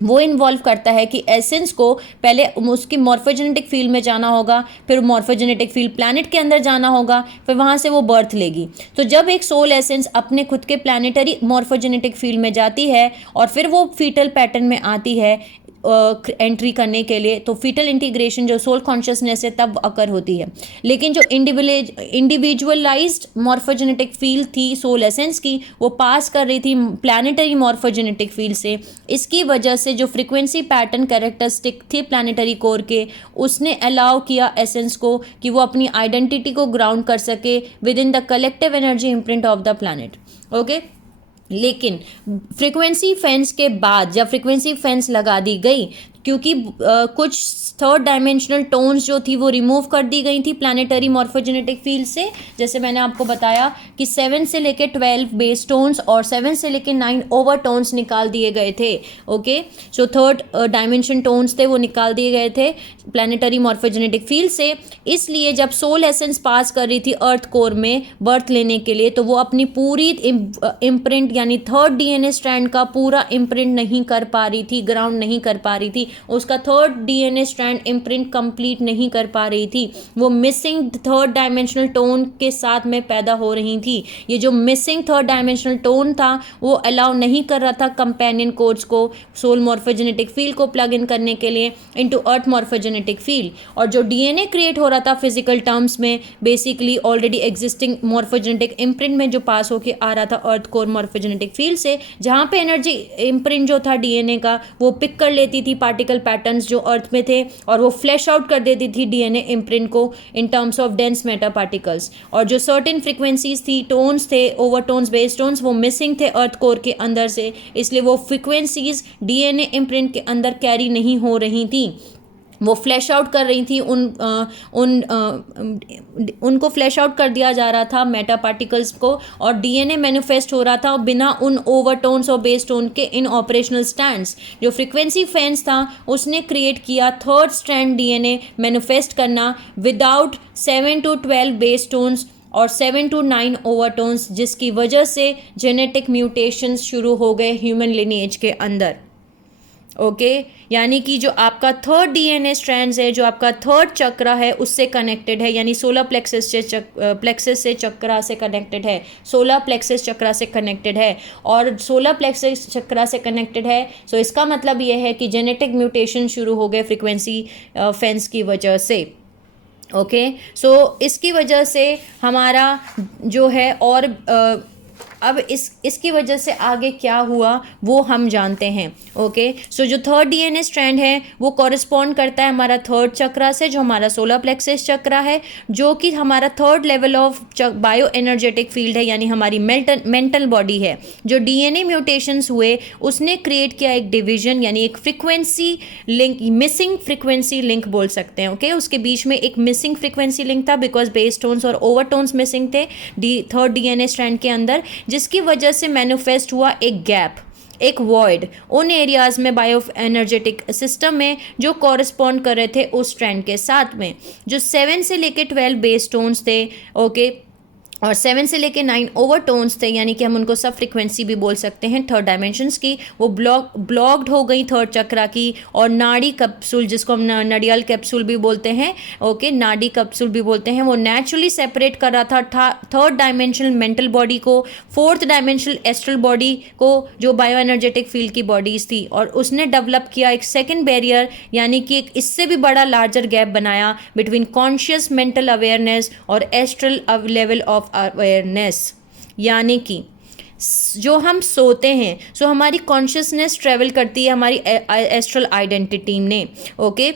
वो इन्वॉल्व करता है कि एसेंस को पहले उसकी मॉर्फोजेनेटिक फील्ड में जाना होगा, फिर मॉर्फोजेनेटिक फील्ड प्लैनेट के अंदर जाना होगा, फिर वहाँ से वो बर्थ लेगी। तो जब एक सोल एसेंस अपने खुद के प्लैनेटरी मॉर्फोजेनेटिक फील्ड में जाती है और फिर वो फीटल पैटर्न में आती है एंट्री करने के लिए, तो फीटल इंटीग्रेशन जो सोल कॉन्शियसनेस है तब अकर होती है। लेकिन जो इंडिविजुअलाइज्ड मॉर्फोजेनेटिक फील्ड थी सोल एसेंस की, वो पास कर रही थी प्लैनेटरी मॉर्फोजेनेटिक फील्ड से। इसकी वजह से जो फ्रीक्वेंसी पैटर्न कैरेक्टरिस्टिक थे प्लैनेटरी कोर के, उसने अलाउ किया एसेंस को कि वो अपनी आइडेंटिटी को ग्राउंड कर सके with in the collective energy imprint of the planet. Okay, लेकिन फ्रीक्वेंसी फेंस के बाद जब फ्रीक्वेंसी फेंस लगा दी गई, क्योंकि कुछ थर्ड डायमेंशनल टोन्स जो थी वो रिमूव कर दी गई थी प्लैनेटरी मॉर्फोजेनेटिक फील्ड से, जैसे मैंने आपको बताया कि 7 से लेके 12 बेस टोन्स और 7 से लेके 9 ओवर टोन्स निकाल दिए गए थे। ओके, जो थर्ड डायमेंशन टोन्स थे वो निकाल दिए गए थे प्लैनेटरी मॉर्फोजेनेटिक फील्ड से। इसलिए जब सोल एसेंस पास कर रही थी अर्थ कोर में बर्थ लेने के लिए, तो वो अपनी पूरी इम्प्रिंट यानी थर्ड डीएनए स्ट्रैंड का पूरा इम्प्रिंट नहीं कर पा रही थी, ग्राउंड नहीं कर पा रही थी, उसका third DNA strand imprint complete नहीं कर पा रही थी। वो मिसिंग थर्ड डायमेंशनल टोन के साथ में पैदा हो रही थी। ये जो मिसिंग थर्ड डायमेंशनल टोन था वो अलाउ नहीं कर रहा था कंपेनियन कोड्स को सोल मॉर्फोजेनेटिक फील्ड को प्लग इन करने के लिए इनटू अर्थ मॉर्फोजेनेटिक फील्ड। और जो डीएनए क्रिएट हो रहा था फिजिकल टर्म्स में, basically already existing morphogenetic imprint में जो पास होके आ रहा था अर्थ कोर मॉर्फोजेनेटिक फील्ड से, जहाँ पे एनर्जी इम्प्रिंट जो था डीएनए का वो पिक कर लेती थी पार्टिकल पैटर्न्स जो अर्थ में थे, और वो फ्लैश आउट कर देती थी डीएनए इम्प्रिंट को in terms of dense Meta particles. और जो सर्टेन फ्रीक्वेंसीज थी, टोन्स थे, ओवर टोन्स, बेस टोन्स, वो मिसिंग थे अर्थ कोर के अंदर से, इसलिए वो फ्रीक्वेंसीज डीएनए इम्प्रिंट के अंदर कैरी नहीं हो रही थी। वो फ्लैश आउट कर रही थी उनको फ्लैश आउट कर दिया जा रहा था मेटा पार्टिकल्स को, और डीएनए मैनिफेस्ट हो रहा था बिना उन ओवरटोन्स और बेस टोन के इन ऑपरेशनल स्टैंड्स। जो फ्रीक्वेंसी फेंस था उसने क्रिएट किया थर्ड स्ट्रैंड डीएनए मैनिफेस्ट करना विदाउट 7 to 12 बेस टोन्स और 7 to 9 ओवरटोन्स, जिसकी वजह से जेनेटिक म्यूटेशंस शुरू हो गए ह्यूमन लिनिएज के अंदर। ओके, यानी कि जो आपका थर्ड डीएनए स्ट्रैंड्स है, जो आपका थर्ड चक्र है, उससे कनेक्टेड है, यानी सोलर प्लेक्सस से चक्रा से कनेक्टेड है, सोलर प्लेक्सस चक्रा से कनेक्टेड है, और सोलर प्लेक्सस चक्रा से कनेक्टेड है। सो इसका मतलब ये है कि जेनेटिक म्यूटेशन शुरू हो गए फ्रीक्वेंसी फेंस की वजह से। ओके, सो इसकी वजह से हमारा जो है, और अब इसकी वजह से आगे क्या हुआ वो हम जानते हैं। ओके, सो जो थर्ड डीएनए स्ट्रैंड है वो कॉरेस्पॉन्ड करता है हमारा थर्ड चक्रा से, जो हमारा सोलर प्लेक्सस चक्रा है, जो कि हमारा third level of bio energetic field है, यानी हमारी मेंटल बॉडी है। जो डीएनए म्यूटेशंस हुए उसने क्रिएट किया एक डिवीजन, यानी एक frequency link, missing frequency link बोल सकते हैं। ओके, उसके बीच में एक मिसिंग फ्रीक्वेंसी लिंक था बिकॉज बेस टोन्स और ओवरटोन्स मिसिंग थे थर्ड डीएनए स्ट्रैंड के अंदर, जिसकी वजह से मैनिफेस्ट हुआ एक गैप, एक वॉइड उन एरियाज में बायो एनर्जेटिक सिस्टम में जो कॉरेस्पॉन्ड कर रहे थे उस स्ट्रैंड के साथ में। जो 7 से लेके 12 बेस टोन्स थे, ओके, और 7 से लेके 9 ओवरटोन्स थे, यानी कि हम उनको सब फ्रीक्वेंसी भी बोल सकते हैं थर्ड डायमेंशंस की, वो ब्लॉक्ड हो गई थर्ड चक्रा की। और नाड़ी कैप्सूल, जिसको हम नडियाल कैप्सूल भी बोलते हैं, ओके, नाड़ी कैप्सूल भी बोलते हैं, वो नेचुरली सेपरेट कर रहा था थर्ड डायमेंशनल मेंटल बॉडी को फोर्थ डायमेंशनल एस्ट्रल बॉडी को, जो बायो एनर्जेटिक फील्ड की बॉडीज थी। और उसने डेवलप किया एक सेकेंड बैरियर, यानी कि एक इससे भी बड़ा लार्जर गैप बनाया बिटवीन कॉन्शियस मेंटल अवेयरनेस और एस्ट्रल लेवल ऑफ अवेयरनेस। यानी कि जो हम सोते हैं, सो हमारी कॉन्शियसनेस ट्रेवल करती है हमारी एस्ट्रल आइडेंटिटी में। ओके,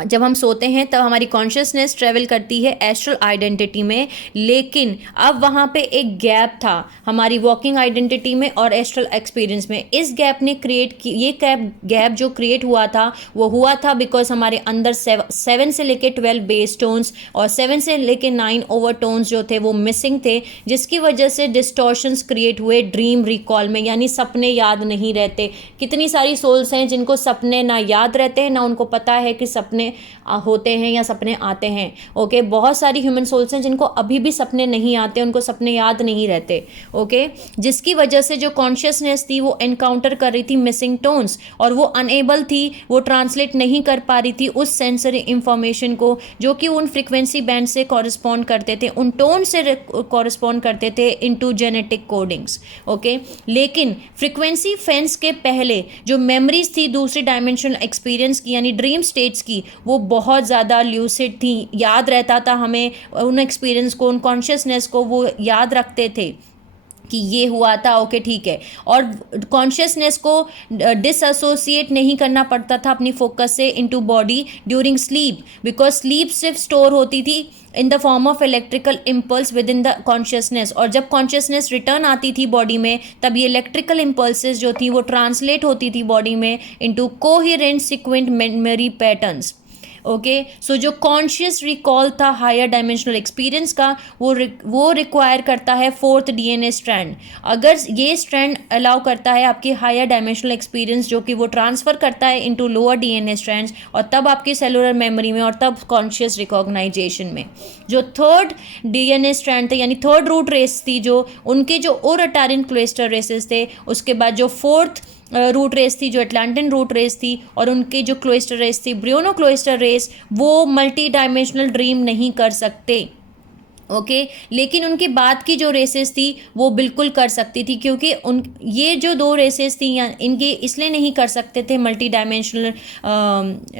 जब हम सोते हैं तब हमारी कॉन्शियसनेस ट्रेवल करती है एस्ट्रल आइडेंटिटी में, लेकिन अब वहाँ पे एक गैप था हमारी वॉकिंग आइडेंटिटी में और एस्ट्रल एक्सपीरियंस में। इस गैप ने क्रिएट की, ये गैप जो क्रिएट हुआ था वो हुआ था बिकॉज हमारे अंदर 7 से लेके 12 बेस टोन्स और 7 से लेके 9 ओवर टोन्स जो थे वो मिसिंग थे, जिसकी वजह से डिस्टॉर्शंस क्रिएट हुए ड्रीम रिकॉल में, यानी सपने याद नहीं रहते। कितनी सारी सोल्स हैं जिनको सपने ना याद रहते हैं, ना उनको पता है कि सपने सपने होते हैं या सपने आते हैं। ओके, बहुत सारी ह्यूमन सोल्स हैं जिनको अभी भी सपने नहीं आते, उनको सपने याद नहीं रहते। ओके, जिसकी वजह से जो कॉन्शियसनेस थी वो एनकाउंटर कर रही थी मिसिंग टोन्स, और वो अनएबल थी, वो ट्रांसलेट नहीं कर पा रही थी उस सेंसरी इंफॉर्मेशन को जो कि उन फ्रिक्वेंसी बैंड से कॉरस्पॉन्ड करते थे, उन टोन से कॉरस्पॉन्ड करते थे इनटू जेनेटिक कोडिंग्स। ओके, लेकिन फ्रिक्वेंसी फेंस के पहले जो मेमोरीज थी दूसरी डायमेंशनल एक्सपीरियंस की यानी ड्रीम स्टेट्स की, वो बहुत ज़्यादा ल्यूसिड थी, याद रहता था हमें उन एक्सपीरियंस को, उन कॉन्शियसनेस को वो याद रखते थे कि ये हुआ था। ओके, ठीक है, और कॉन्शियसनेस को डिसएसोसिएट नहीं करना पड़ता था अपनी फोकस से into body during sleep, because sleep सिर्फ स्टोर होती थी in the form of electrical impulse with in the consciousness, और जब कॉन्शियसनेस रिटर्न आती थी बॉडी में तब ये इलेक्ट्रिकल इम्पल्सेस जो थी वो ट्रांसलेट होती थी बॉडी में into coherent sequent memory patterns. Okay, so जो कॉन्शियस रिकॉल था हायर डायमेंशनल एक्सपीरियंस का, वो रिक्वायर करता है फोर्थ डीएनए स्ट्रैंड। अगर ये स्ट्रैंड अलाउ करता है आपकी हायर डायमेंशनल एक्सपीरियंस जो कि वो ट्रांसफ़र करता है इनटू लोअर डीएनए स्ट्रैंड्स, और तब आपकी सेलुलर मेमोरी में और तब कॉन्शियस रिकॉग्नाइजेशन में। जो थर्ड डीएनए स्ट्रैंड थे यानी थर्ड रूट रेस थी, जो उनके जो ओरोटारिन क्लोस्टर रेसेस थे, उसके बाद जो फोर्थ रूट रेस थी जो एटलांटिन रूट रेस थी, और उनकी जो क्लोस्टर रेस थी ब्रियोनो क्लोस्टर रेस, वो मल्टी डायमेंशनल ड्रीम नहीं कर सकते। ओके, लेकिन उनके बाद की जो रेसेस थी वो बिल्कुल कर सकती थी, क्योंकि ये जो दो रेसेस थी इनके इसलिए नहीं कर सकते थे मल्टी डायमेंशनल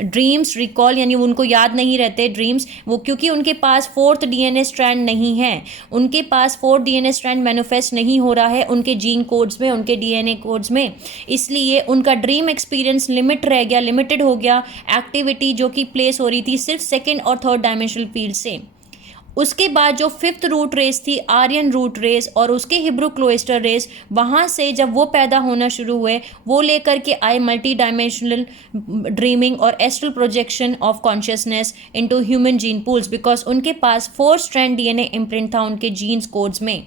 ड्रीम्स रिकॉल, यानी उनको याद नहीं रहते ड्रीम्स, वो क्योंकि उनके पास फोर्थ डीएनए स्ट्रैंड नहीं है, उनके पास फोर्थ डीएनए स्ट्रैंड मैनिफेस्ट नहीं हो रहा है उनके जीन कोड्स में, उनके डीएनए कोड्स में, इसलिए उनका ड्रीम एक्सपीरियंस लिमिटेड हो गया एक्टिविटी जो कि प्लेस हो रही थी सिर्फ सेकेंड और थर्ड डायमेंशनल फील्ड से। उसके बाद जो फिफ्थ रूट रेस थी आर्यन रूट रेस और उसके हिब्रू क्लोस्टर रेस, वहाँ से जब वो पैदा होना शुरू हुए, वो लेकर के आए मल्टी डायमेंशनल ड्रीमिंग और astral projection of consciousness into human gene pools, because उनके पास 4 स्ट्रैंड डीएनए इम्प्रिंट था उनके जीन्स कोड्स में।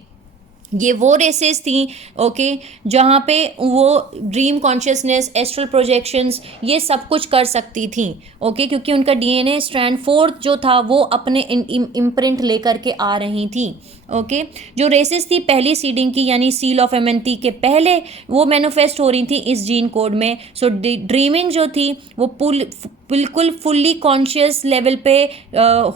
ये वो रेसेस थी ओके जहाँ पे वो ड्रीम कॉन्शियसनेस एस्ट्रल प्रोजेक्शंस ये सब कुछ कर सकती थी ओके, क्योंकि उनका डीएनए स्ट्रैंड फोर्थ जो था वो अपने इम्प्रिंट लेकर के आ रही थी ओके। जो रेसेस थी पहली सीडिंग की यानी सील ऑफ एमेंथी के पहले वो मैनिफेस्ट हो रही थी इस जीन कोड में। सो ड्रीमिंग जो थी वो बिल्कुल फुल्ली कॉन्शियस लेवल पे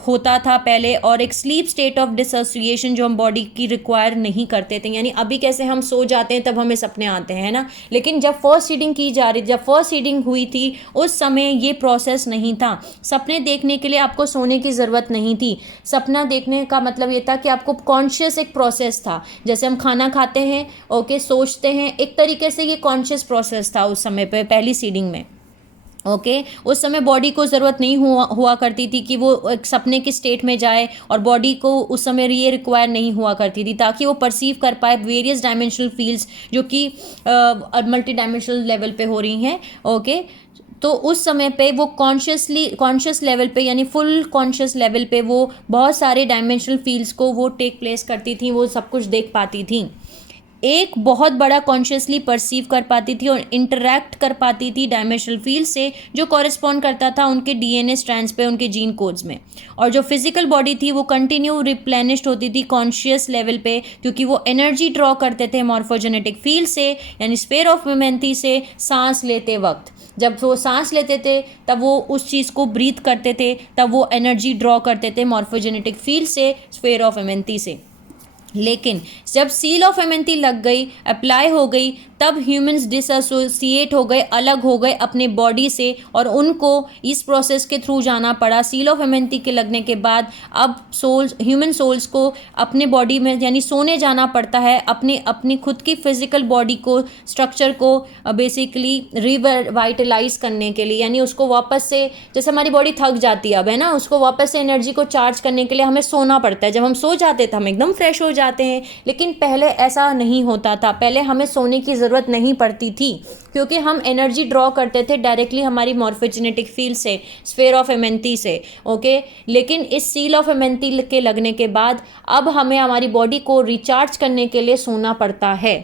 होता था पहले, और एक स्लीप स्टेट ऑफ डिसोसिएशन जो हम बॉडी की रिक्वायर नहीं करते थे, यानी अभी कैसे हम सो जाते हैं तब हमें सपने आते हैं ना, लेकिन जब फर्स्ट सीडिंग की जा रही, जब फर्स्ट सीडिंग हुई थी उस समय ये प्रोसेस नहीं था। सपने देखने के लिए आपको सोने की ज़रूरत नहीं थी। सपना देखने का मतलब ये था कि आपको कॉन्शियस एक प्रोसेस था, जैसे हम खाना खाते हैं ओके, सोचते हैं, एक तरीके से ये कॉन्शियस प्रोसेस था उस समय पे पहली सीडिंग में ओके। उस समय बॉडी को ज़रूरत नहीं हुआ करती थी कि वो एक सपने की स्टेट में जाए, और बॉडी को उस समय ये रिक्वायर नहीं हुआ करती थी ताकि वो परसीव कर पाए वेरियस डायमेंशनल फील्ड्स जो कि मल्टी डायमेंशनल लेवल पे हो रही हैं ओके। तो उस समय पे वो कॉन्शियस लेवल पे यानी फुल कॉन्शियस लेवल पे वो बहुत सारे डायमेंशनल फील्ड्स को वो टेक प्लेस करती थी, वो सब कुछ देख पाती थी, एक बहुत बड़ा कॉन्शियसली परसीव कर पाती थी और इंटरैक्ट कर पाती थी डायमेंशनल फील्ड से जो कॉरेस्पॉन्ड करता था उनके डीएनए स्ट्रैंड्स पे, उनके जीन कोड्स में। और जो फिजिकल बॉडी थी वो कंटिन्यू रिप्लेनिश्ड होती थी कॉन्शियस लेवल पे, क्योंकि वो एनर्जी ड्रॉ करते थे मॉर्फोजेनेटिक फील्ड से यानी स्फीयर ऑफ मेमेंथी से सांस लेते वक्त। जब वो सांस लेते थे तब वो उस चीज़ को ब्रीथ करते थे, तब वो एनर्जी ड्रॉ करते थे मॉर्फोजेनेटिक फील्ड से, स्फीयर ऑफ मेमेंथी से। लेकिन जब सील ऑफ एमेंथी लग गई, अप्लाई हो गई, तब ह्यूमंस डिसएसोसिएट हो गए, अलग हो गए अपने बॉडी से, और उनको इस प्रोसेस के थ्रू जाना पड़ा। सील ऑफ एमेंथी के लगने के बाद अब ह्यूमन सोल्स को अपने बॉडी में यानी सोने जाना पड़ता है, अपनी खुद की फिजिकल बॉडी को, स्ट्रक्चर को बेसिकली रिवाइटलाइज करने के लिए, यानी उसको वापस से, जैसे हमारी बॉडी थक जाती है अब है ना, उसको वापस से एनर्जी को चार्ज करने के लिए हमें सोना पड़ता है। जब हम सो जाते थे हम एकदम फ्रेश हो जाते हैं, लेकिन पहले ऐसा नहीं होता था, पहले हमें सोने की ज़रूरत नहीं पड़ती थी क्योंकि हम एनर्जी ड्रॉ करते थे डायरेक्टली हमारी मॉर्फोजेनेटिक फील्ड से, स्फीयर ऑफ एमेंथी से ओके। लेकिन इस सील ऑफ एमेंथी के लगने के बाद अब हमें हमारी बॉडी को रिचार्ज करने के लिए सोना पड़ता है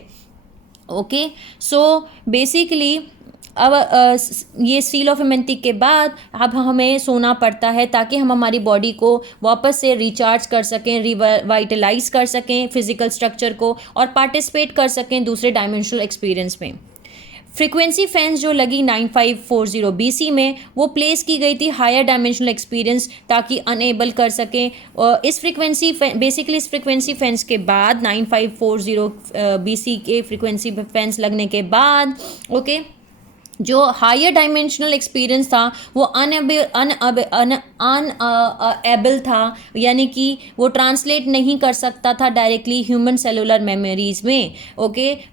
ओके। सो बेसिकली अब ये सील ऑफ इम्यूनिटी के बाद अब हमें सोना पड़ता है ताकि हम हमारी बॉडी को वापस से रिचार्ज कर सकें, रिवाइटलाइज कर सकें फिजिकल स्ट्रक्चर को और पार्टिसिपेट कर सकें दूसरे डायमेंशनल एक्सपीरियंस में। फ्रीक्वेंसी फैंस जो लगी 9540 BC में, वो प्लेस की गई थी हायर डायमेंशनल एक्सपीरियंस ताकि अनेबल कर सकें। और इस फ्रीक्वेंसी फैंस के बाद 9540 BC के फ्रीक्वेंसी फैंस लगने के बाद जो हायर डायमेंशनल एक्सपीरियंस था वो अनएबल था, यानी कि वो ट्रांसलेट नहीं कर सकता था डायरेक्टली ह्यूमन सेलुलर मेमोरीज में।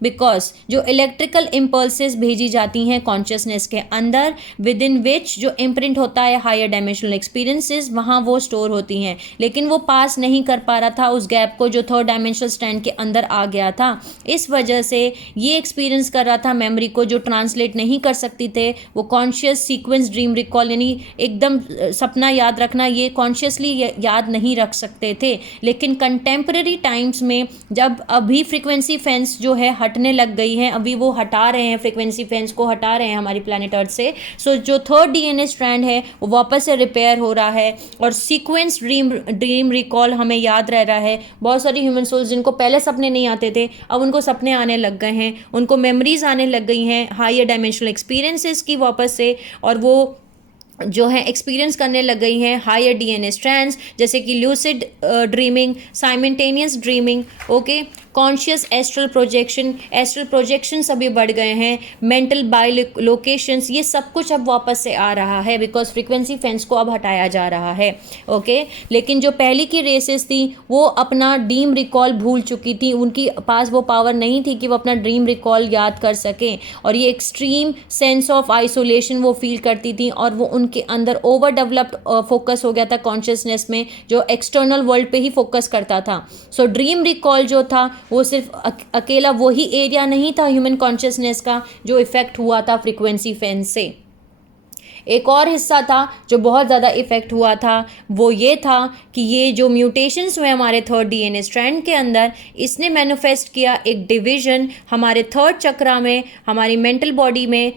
बिकॉज जो इलेक्ट्रिकल इम्पल्सेस भेजी जाती हैं कॉन्शियसनेस के अंदर, विद इन विच जो इम्प्रिंट होता है हायर डायमेंशनल एक्सपीरियंसेस, वहाँ वो स्टोर होती हैं, लेकिन वो पास नहीं कर पा रहा था उस गैप को जो थर्ड डायमेंशनल स्ट्रैंड के अंदर आ गया था। इस वजह से ये एक्सपीरियंस कर रहा था मेमोरी को जो ट्रांसलेट नहीं कर सकती थे। वो कॉन्शियस सीक्वेंस ड्रीम रिकॉल, यानी एकदम सपना याद रखना, ये कॉन्शियसली याद नहीं रख सकते थे। लेकिन कंटेम्प्रेरी टाइम्स में जब अभी फ्रीक्वेंसी फेंस जो है हटने लग गई है, अभी वो हटा रहे हैं, फ्रीक्वेंसी फेंस को हटा रहे हैं हमारी प्लैनेट अर्थ से, सो जो थर्ड डीएनए स्ट्रैंड है वो वापस से रिपेयर हो रहा है और सीक्वेंस ड्रीम रिकॉल हमें याद रह रहा है। बहुत सारी ह्यूमन सोल्स जिनको पहले सपने नहीं आते थे, अब उनको सपने आने लग गए हैं, उनको मेमोरीज आने लग गई हैं हायर डायमेंशनल एक्सपीरियंसेस की वापस से, और वो जो है एक्सपीरियंस करने लग गई हैं हायर डीएनए स्ट्रैंड्स, जैसे कि lucid dreaming, simultaneous dreaming, conscious astral projection सभी बढ़ गए हैं, मेंटल बाइलोकेशंस, ये सब कुछ अब वापस से आ रहा है बिकॉज फ्रीक्वेंसी फेंस को अब हटाया जा रहा है। लेकिन जो पहली की रेसेस थी वो अपना ड्रीम रिकॉल भूल चुकी थी, उनकी पास वो पावर नहीं थी कि वो अपना ड्रीम रिकॉल याद कर सकें, और ये एक्सट्रीम सेंस ऑफ आइसोलेशन वो फील करती थी, और वो उनके अंदर ओवर डेवलप्ड फोकस हो गया था कॉन्शियसनेस में, जो एक्सटर्नल वर्ल्ड पे ही फोकस करता था। सो ड्रीम रिकॉल जो था वो सिर्फ अकेला वही एरिया नहीं था ह्यूमन कॉन्शियसनेस का जो इफेक्ट हुआ था फ्रीक्वेंसी फेंस से। एक और हिस्सा था जो बहुत ज़्यादा इफेक्ट हुआ था, वो ये था कि ये जो म्यूटेशंस हुए हमारे थर्ड डीएनए स्ट्रैंड के अंदर, इसने मैनिफेस्ट किया एक डिवीजन हमारे थर्ड चक्रा में, हमारी मेंटल बॉडी में,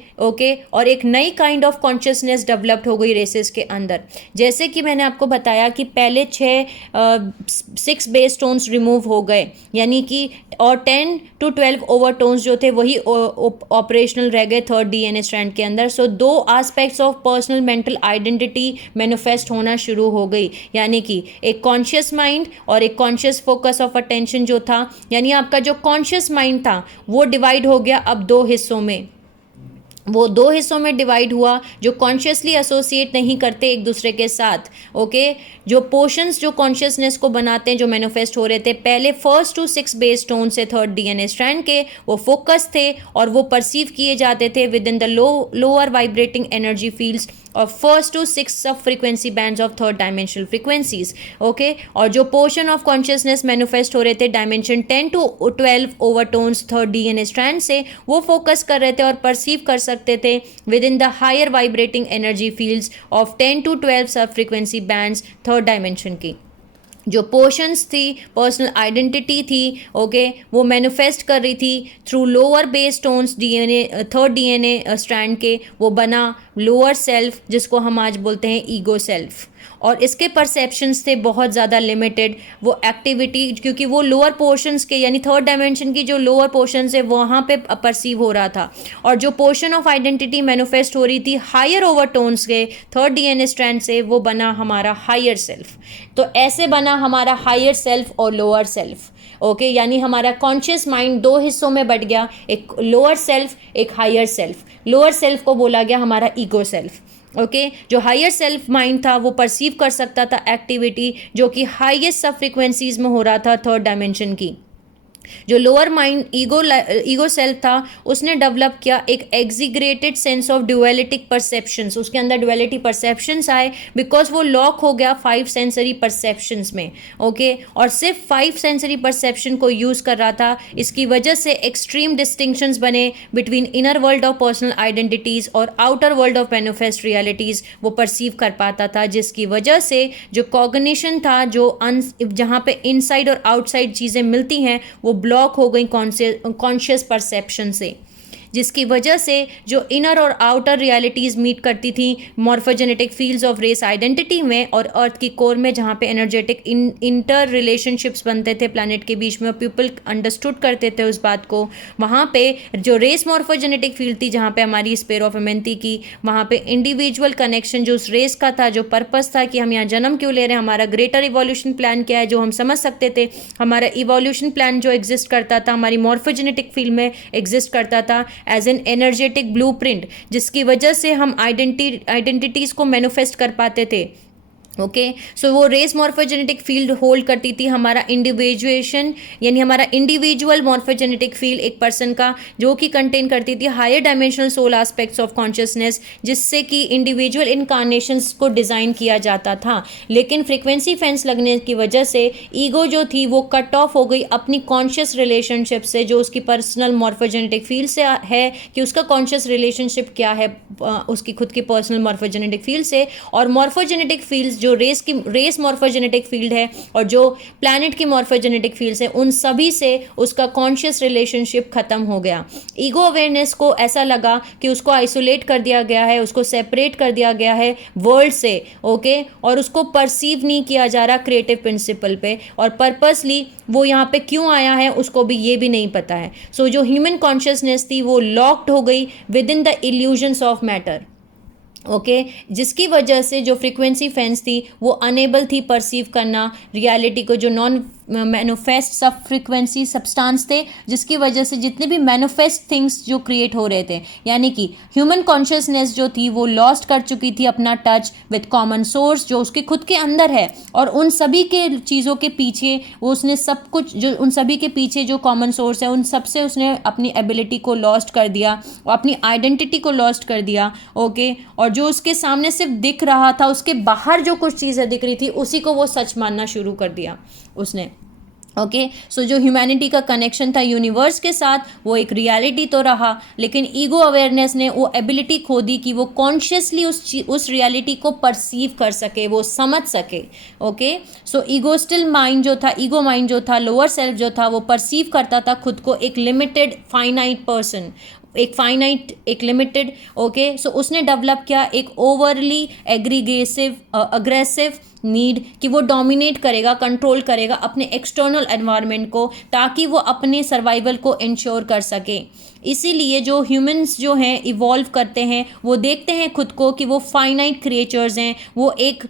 और एक नई काइंड ऑफ कॉन्शियसनेस डेवलप्ड हो गई रेसेस के अंदर। जैसे कि मैंने आपको बताया कि पहले 6 बेस टोन्स रिमूव हो गए, यानी कि और 10 to 12 ओवरटोन्स जो थे वही ऑपरेशनल रह गए थर्ड डीएनए स्ट्रैंड के अंदर। सो 2 aspects of personal mental identity manifest होना शुरू हो गई, यानी कि एक कॉन्शियस माइंड और एक कॉन्शियस फोकस ऑफ अटेंशन जो था, यानी आपका जो कॉन्शियस माइंड था वो डिवाइड हो गया अब 2 हिस्सों में। वो 2 हिस्सों में डिवाइड हुआ जो कॉन्शियसली एसोसिएट नहीं करते एक दूसरे के साथ। जो पोर्शंस जो कॉन्शियसनेस को बनाते हैं, जो मैनिफेस्ट हो रहे थे पहले 1st to 6 बेस टोन से थर्ड डीएनए स्ट्रैंड के, वो फोकस थे और वो परसीव किए जाते थे within the lower vibrating energy fields और 1st to 6 सब frequency bands of third dimensional frequencies. और जो पोर्शन ऑफ कॉन्शियसनेस मैनिफेस्ट हो रहे थे dimension 10 to 12 overtones third DNA strand से, वो फोकस कर रहे थे और परसीव कर सकते थे within the higher vibrating energy fields of 10 to 12 सब फ्रीक्वेंसी बैंड्स थर्ड डायमेंशन की। जो पोर्शंस थी, पर्सनल आइडेंटिटी थी, वो मैनिफेस्ट कर रही थी through lower base tones DNA, third DNA strand के, वो बना लोअर सेल्फ जिसको हम आज बोलते हैं ईगो सेल्फ। और इसके परसेप्शंस थे बहुत ज़्यादा लिमिटेड, वो एक्टिविटी क्योंकि वो लोअर पोर्शंस के, यानी थर्ड डायमेंशन की जो लोअर पोर्शंस है वहाँ पे परसीव हो रहा था, और जो पोर्शन ऑफ आइडेंटिटी मैनिफेस्ट हो रही थी हायर ओवरटोन्स के थर्ड डीएनए स्ट्रैंड से, वो बना हमारा हायर सेल्फ। तो ऐसे बना हमारा हायर सेल्फ और लोअर सेल्फ। यानी हमारा कॉन्शियस माइंड 2 हिस्सों में बट गया, एक लोअर सेल्फ, एक हायर सेल्फ। लोअर सेल्फ को बोला गया हमारा ईगो सेल्फ। जो हायर सेल्फ माइंड था वो परसीव कर सकता था एक्टिविटी जो कि सब फ्रीक्वेंसीज में हो रहा था थर्ड डायमेंशन की। जो लोअर माइंड ईगो सेल्फ था उसने डेवलप किया एक एग्जीग्रेटेड सेंस ऑफ ड्यूअलिटिक परसेप्शंस, उसके अंदर ड्यूअलिटी परसेप्शंस आए बिकॉज वो लॉक हो गया 5 सेंसरी परसेप्शंस में। और सिर्फ 5 सेंसरी परसेप्शन को यूज़ कर रहा था, इसकी वजह से एक्सट्रीम डिस्टिंक्शंस बने between inner world of personal identities और outer world of manifest realities वो परसीव कर पाता था, जिसकी वजह से जो कॉग्निशन था, जो जहाँ पे इनसाइड और आउटसाइड चीज़ें मिलती हैं वो ब्लॉक हो गई कॉन्शियस परसेप्शन से, जिसकी वजह से जो इनर और आउटर रियलिटीज़ मीट करती थी morphogenetic fields of race identity में और अर्थ की कोर में, जहाँ पे एनर्जेटिक इंटर रिलेशनशिप्स बनते थे प्लैनेट के बीच में और पीपल अंडरस्टूड करते थे उस बात को, वहाँ पे जो रेस मॉर्फोजेनेटिक फील्ड थी जहाँ पे हमारी स्पेयर ऑफ एमेंथी की, वहाँ पे इंडिविजुअल कनेक्शन जो उस रेस का था, जो पर्पस था कि हम यहाँ जन्म क्यों ले रहे हैं, हमारा ग्रेटर इवोल्यूशन प्लान क्या है, जो हम समझ सकते थे। हमारा इवोल्यूशन प्लान जो एग्जिस्ट करता था हमारी मॉर्फोजेनेटिक फील्ड में एग्जिस्ट करता था एज एन एनर्जेटिक ब्लूप्रिंट, जिसकी वजह से हम आइडेंटिटीज़ को मैनिफेस्ट कर पाते थे। ओके, सो वो रेस मॉर्फोजेनेटिक फील्ड होल्ड करती थी हमारा इंडिविजुएशन, यानी हमारा इंडिविजुअल मॉर्फोजेनेटिक फील्ड एक पर्सन का, जो कि कंटेन करती थी higher dimensional soul aspects of consciousness, जिससे कि इंडिविजुअल इनकारनेशंस को डिज़ाइन किया जाता था। लेकिन फ्रीक्वेंसी फेंस लगने की वजह से ईगो जो थी वो कट ऑफ हो गई अपनी कॉन्शियस रिलेशनशिप से, जो उसकी पर्सनल मॉर्फोजेनेटिक फील्ड से है कि उसका कॉन्शियस रिलेशनशिप क्या है उसकी खुद की पर्सनल मॉर्फोजेनेटिक फील्ड से, और मॉर्फोजेनेटिक फील्ड्स जो रेस मॉर्फोजेनेटिक फील्ड है और जो प्लैनेट की मॉर्फोजेनेटिक फील्ड्स है, उन सभी से उसका कॉन्शियस रिलेशनशिप खत्म हो गया। ईगो अवेयरनेस को ऐसा लगा कि उसको आइसोलेट कर दिया गया है, उसको सेपरेट कर दिया गया है वर्ल्ड से, ओके, और उसको परसीव नहीं किया जा रहा क्रिएटिव प्रिंसिपल पे, और पर्पसली वो यहाँ पे क्यों आया है उसको भी ये भी नहीं पता है। सो जो ह्यूमन कॉन्शियसनेस थी वो लॉक्ड हो गई with in the illusions of matter, okay, जिसकी वजह से जो फ्रीक्वेंसी फेंस थी वो अनेबल थी परसीव करना रियलिटी को, जो नॉन मैनिफेस्ट सब फ्रीक्वेंसी सब्सटेंस थे, जिसकी वजह से जितने भी मैनिफेस्ट थिंग्स जो क्रिएट हो रहे थे, यानी कि ह्यूमन कॉन्शियसनेस जो थी वो लॉस्ट कर चुकी थी अपना टच विद कॉमन सोर्स जो उसके खुद के अंदर है, और उन सभी के चीज़ों के पीछे वो उसने सब कुछ, जो उन सभी के पीछे जो कॉमन सोर्स है उन सब से उसने अपनी एबिलिटी को लॉस्ट कर दिया और अपनी आइडेंटिटी को लॉस्ट कर दिया, ओके, और जो उसके सामने सिर्फ दिख रहा था, उसके बाहर जो कुछ चीज़ें दिख रही थी उसी को वो सच मानना शुरू कर दिया उसने। ओके, सो जो ह्यूमैनिटी का कनेक्शन था यूनिवर्स के साथ वो एक रियलिटी तो रहा, लेकिन ईगो अवेयरनेस ने वो एबिलिटी खो दी कि वो कॉन्शियसली उस रियलिटी को परसीव कर सके, वो समझ सके। ओके, सो ईगो स्टिल माइंड जो था, ईगो माइंड जो था, लोअर सेल्फ जो था, वो परसीव करता था खुद को एक लिमिटेड फाइनाइट पर्सन, एक फाइनाइट, एक लिमिटेड, ओके, सो उसने डेवलप किया एक ओवरली अग्रेसिव नीड कि वो डोमिनेट करेगा, कंट्रोल करेगा अपने एक्सटर्नल एनवायरनमेंट को, ताकि वो अपने सर्वाइवल को इंश्योर कर सके। इसीलिए जो ह्यूमंस जो हैं इवॉल्व करते हैं वो देखते हैं खुद को कि वो फाइनाइट क्रिएचर्स हैं, वो एक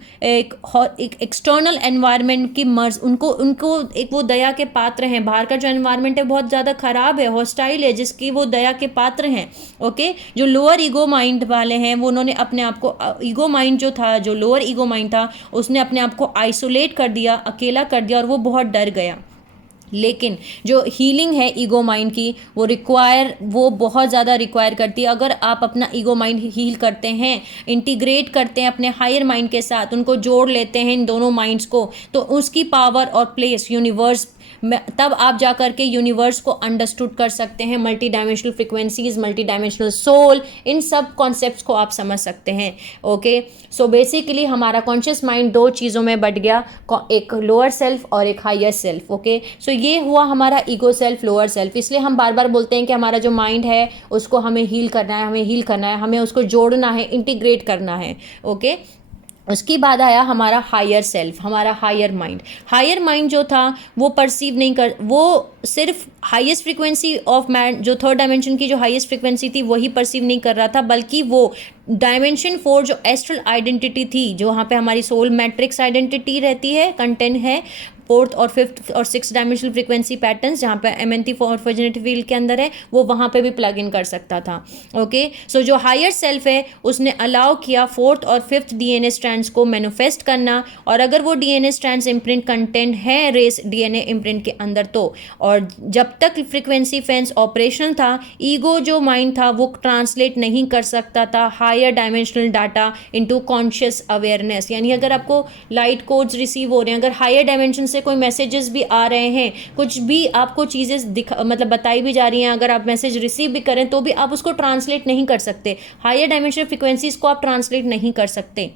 एक्सटर्नल एनवायरनमेंट की मर्ज, उनको एक वो दया के पात्र हैं। बाहर का जो एनवायरनमेंट है बहुत ज़्यादा ख़राब है, हॉस्टाइल है, जिसकी वो दया के पात्र हैं। ओके, जो लोअर ईगो माइंड वाले हैं वो उन्होंने अपने आप को, ईगो माइंड जो था, जो लोअर ईगो माइंड था, उसने अपने आप को आइसोलेट कर दिया, अकेला कर दिया, और वो बहुत डर गया। लेकिन जो हीलिंग है ईगो माइंड की वो बहुत ज़्यादा रिक्वायर करती है। अगर आप अपना ईगो माइंड हील करते हैं, इंटीग्रेट करते हैं अपने हायर माइंड के साथ, उनको जोड़ लेते हैं इन दोनों माइंड्स को, तो उसकी पावर और प्लेस यूनिवर्स में, तब आप जा कर के यूनिवर्स को अंडरस्टूड कर सकते हैं। Multi dimensional frequencies, multi dimensional soul, इन सब कॉन्सेप्ट्स को आप समझ सकते हैं। ओके, सो बेसिकली हमारा कॉन्शियस माइंड दो चीज़ों में बट गया, एक लोअर सेल्फ और एक हायर सेल्फ। ओके, सो ये हुआ हमारा ईगो सेल्फ, लोअर सेल्फ। इसलिए हम बार बार बोलते हैं कि हमारा जो माइंड है उसको हमें हील करना है, हमें हील करना है, हमें उसको जोड़ना है, इंटीग्रेट करना है। ओके, उसके बाद आया हमारा हायर सेल्फ, हमारा हायर माइंड। हायर माइंड जो था वो परसीव नहीं कर, वो सिर्फ हाईएस्ट फ्रीक्वेंसी ऑफ मैन, जो थर्ड डायमेंशन की जो हाईएस्ट फ्रीक्वेंसी थी वही परसीव नहीं कर रहा था, बल्कि वो डायमेंशन 4 जो एस्ट्रल आइडेंटिटी थी, जो वहाँ पे हमारी सोल मैट्रिक्स आइडेंटिटी रहती है, कंटेंट है, 4th और 5th और 6th डायमेंशनल फ्रीक्वेंसी पैटर्न्स जहाँ पे एमएनटी मॉर्फोजेनेटिक फील्ड के अंदर है, वो वहाँ पे भी प्लग इन कर सकता था। ओके, सो जो हायर सेल्फ है उसने अलाउ किया 4th और 5th डीएनए स्ट्रैंड्स को मैनिफेस्ट करना, और अगर वो डीएनए स्ट्रैंड्स इम्प्रिंट कंटेंट है रेस डीएनए इम्प्रिंट के अंदर तो, और जब तक फ्रीक्वेंसी फेंस ऑपरेशन था, ईगो जो माइंड था वो ट्रांसलेट नहीं कर सकता था higher dimensional data into conscious awareness. यानी अगर आपको लाइट कोड्स रिसीव हो रहे हैं, अगर हायर डायमेंशन से कोई मैसेजेस भी आ रहे हैं, कुछ भी आपको चीज़ें मतलब बताई भी जा रही हैं, अगर आप मैसेज रिसीव भी करें तो भी आप उसको ट्रांसलेट नहीं कर सकते, हायर डायमेंशनल फ्रिक्वेंसीज को आप ट्रांसलेट नहीं कर सकते।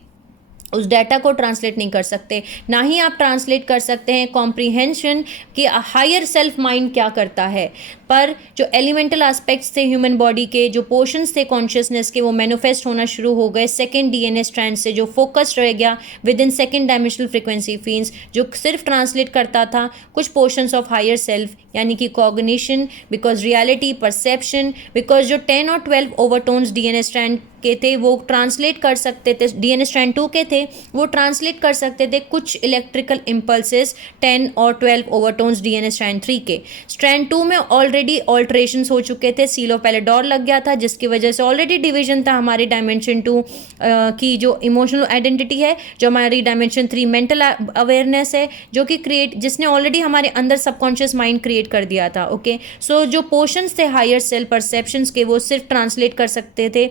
उस डाटा को ट्रांसलेट नहीं कर सकते, ना ही आप ट्रांसलेट कर सकते हैं कॉम्प्रीहेंशन कि हायर सेल्फ माइंड क्या करता है। पर जो एलिमेंटल एस्पेक्ट्स थे ह्यूमन बॉडी के, जो पोर्शंस थे कॉन्शियसनेस के, वो मैनिफेस्ट होना शुरू हो गए सेकेंड डीएनए स्ट्रैंड से, जो फोकस्ड रह गया with in second dimensional frequency fields, जो सिर्फ ट्रांसलेट करता था कुछ पोर्शंस ऑफ हायर सेल्फ, यानी कि cognition, because reality, perception, because जो 10 और 12 ओवरटोन्स डीएनए स्ट्रैंड के थे वो ट्रांसलेट कर सकते थे, डीएनए स्ट्रैंड 2 के थे वो ट्रांसलेट कर सकते थे कुछ इलेक्ट्रिकल इम्पल्सेस 10 और 12 ओवरटोन्स डीएनए स्ट्रैंड 3 के। स्ट्रैंड 2 में ऑलरेडी ऑल्ट्रेशंस हो चुके थे, सीलो पैलेडोर लग गया था, जिसकी वजह से ऑलरेडी डिवीजन था हमारी डायमेंशन 2 की जो इमोशनल आइडेंटिटी है, जो हमारी डायमेंशन 3 मेंटल अवेयरनेस है, जो कि जिसने ऑलरेडी हमारे अंदर सबकॉन्शियस माइंड क्रिएट कर दिया था। ओके, सो जो पोर्शंस थे हायर सेल परसेप्शंस के वो सिर्फ ट्रांसलेट कर सकते थे,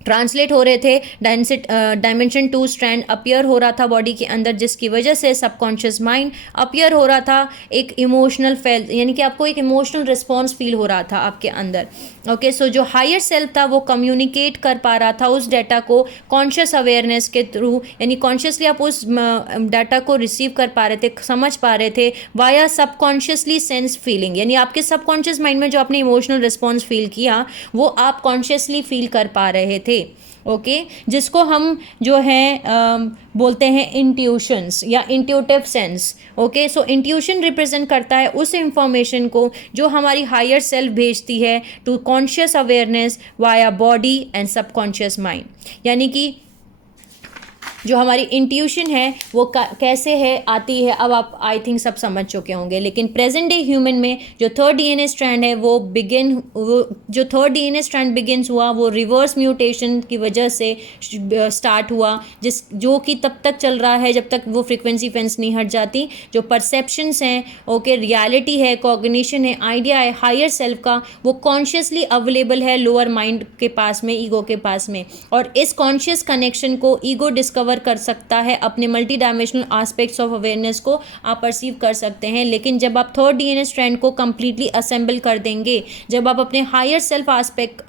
ट्रांसलेट हो रहे थे, डायमेंशन 2 स्ट्रैंड अपीयर हो रहा था बॉडी के अंदर, जिसकी वजह से सबकॉन्शियस माइंड अपीयर हो रहा था, एक इमोशनल यानी कि आपको एक इमोशनल रिस्पॉन्स फील हो रहा था आपके अंदर। ओके, सो जो हायर सेल्फ था वो कम्युनिकेट कर पा रहा था उस डाटा को कॉन्शियस अवेयरनेस के थ्रू, यानी कॉन्शियसली आप उस डाटा को रिसीव कर पा रहे थे, समझ पा रहे थे वाया सबकॉन्शियसली सेंस फीलिंग, यानी आपके सबकॉन्शियस माइंड में जो आपने इमोशनल रिस्पॉन्स फील किया वो आप कॉन्शियसली फील कर पा रहे थे। ओके, जिसको हम जो है बोलते हैं इंट्यूशंस या इंट्यूटिव सेंस। ओके, सो इंट्यूशन रिप्रेजेंट करता है उस इंफॉर्मेशन को जो हमारी हायर सेल्फ भेजती है to conscious awareness via body and subconscious mind, यानी कि जो हमारी इंट्यूशन है वो कैसे है आती है, अब आप आई थिंक सब समझ चुके होंगे। लेकिन प्रेजेंट डे ह्यूमन में जो थर्ड डीएनए स्ट्रैंड है वो जो थर्ड डीएनए स्ट्रैंड बिगिन्स हुआ वो रिवर्स म्यूटेशन की वजह से स्टार्ट हुआ, जो कि तब तक चल रहा है जब तक वो फ्रीक्वेंसी फेंस नहीं हट जाती। जो परसेप्शंस हैं, ओके, रियलिटी है, कॉग्निशन है, आइडिया है हायर सेल्फ का, वो कॉन्शियसली अवेलेबल है लोअर माइंड के पास में, ईगो के पास में, और इस कॉन्शियस कनेक्शन को ईगो डिस्कवर कर सकता है, अपने multi dimensional aspects of awareness को आप परसीव कर सकते हैं। लेकिन जब आप थर्ड डीएनए स्ट्रैंड को कंप्लीटली असेंबल कर देंगे, जब आप अपने हायर सेल्फ एस्पेक्ट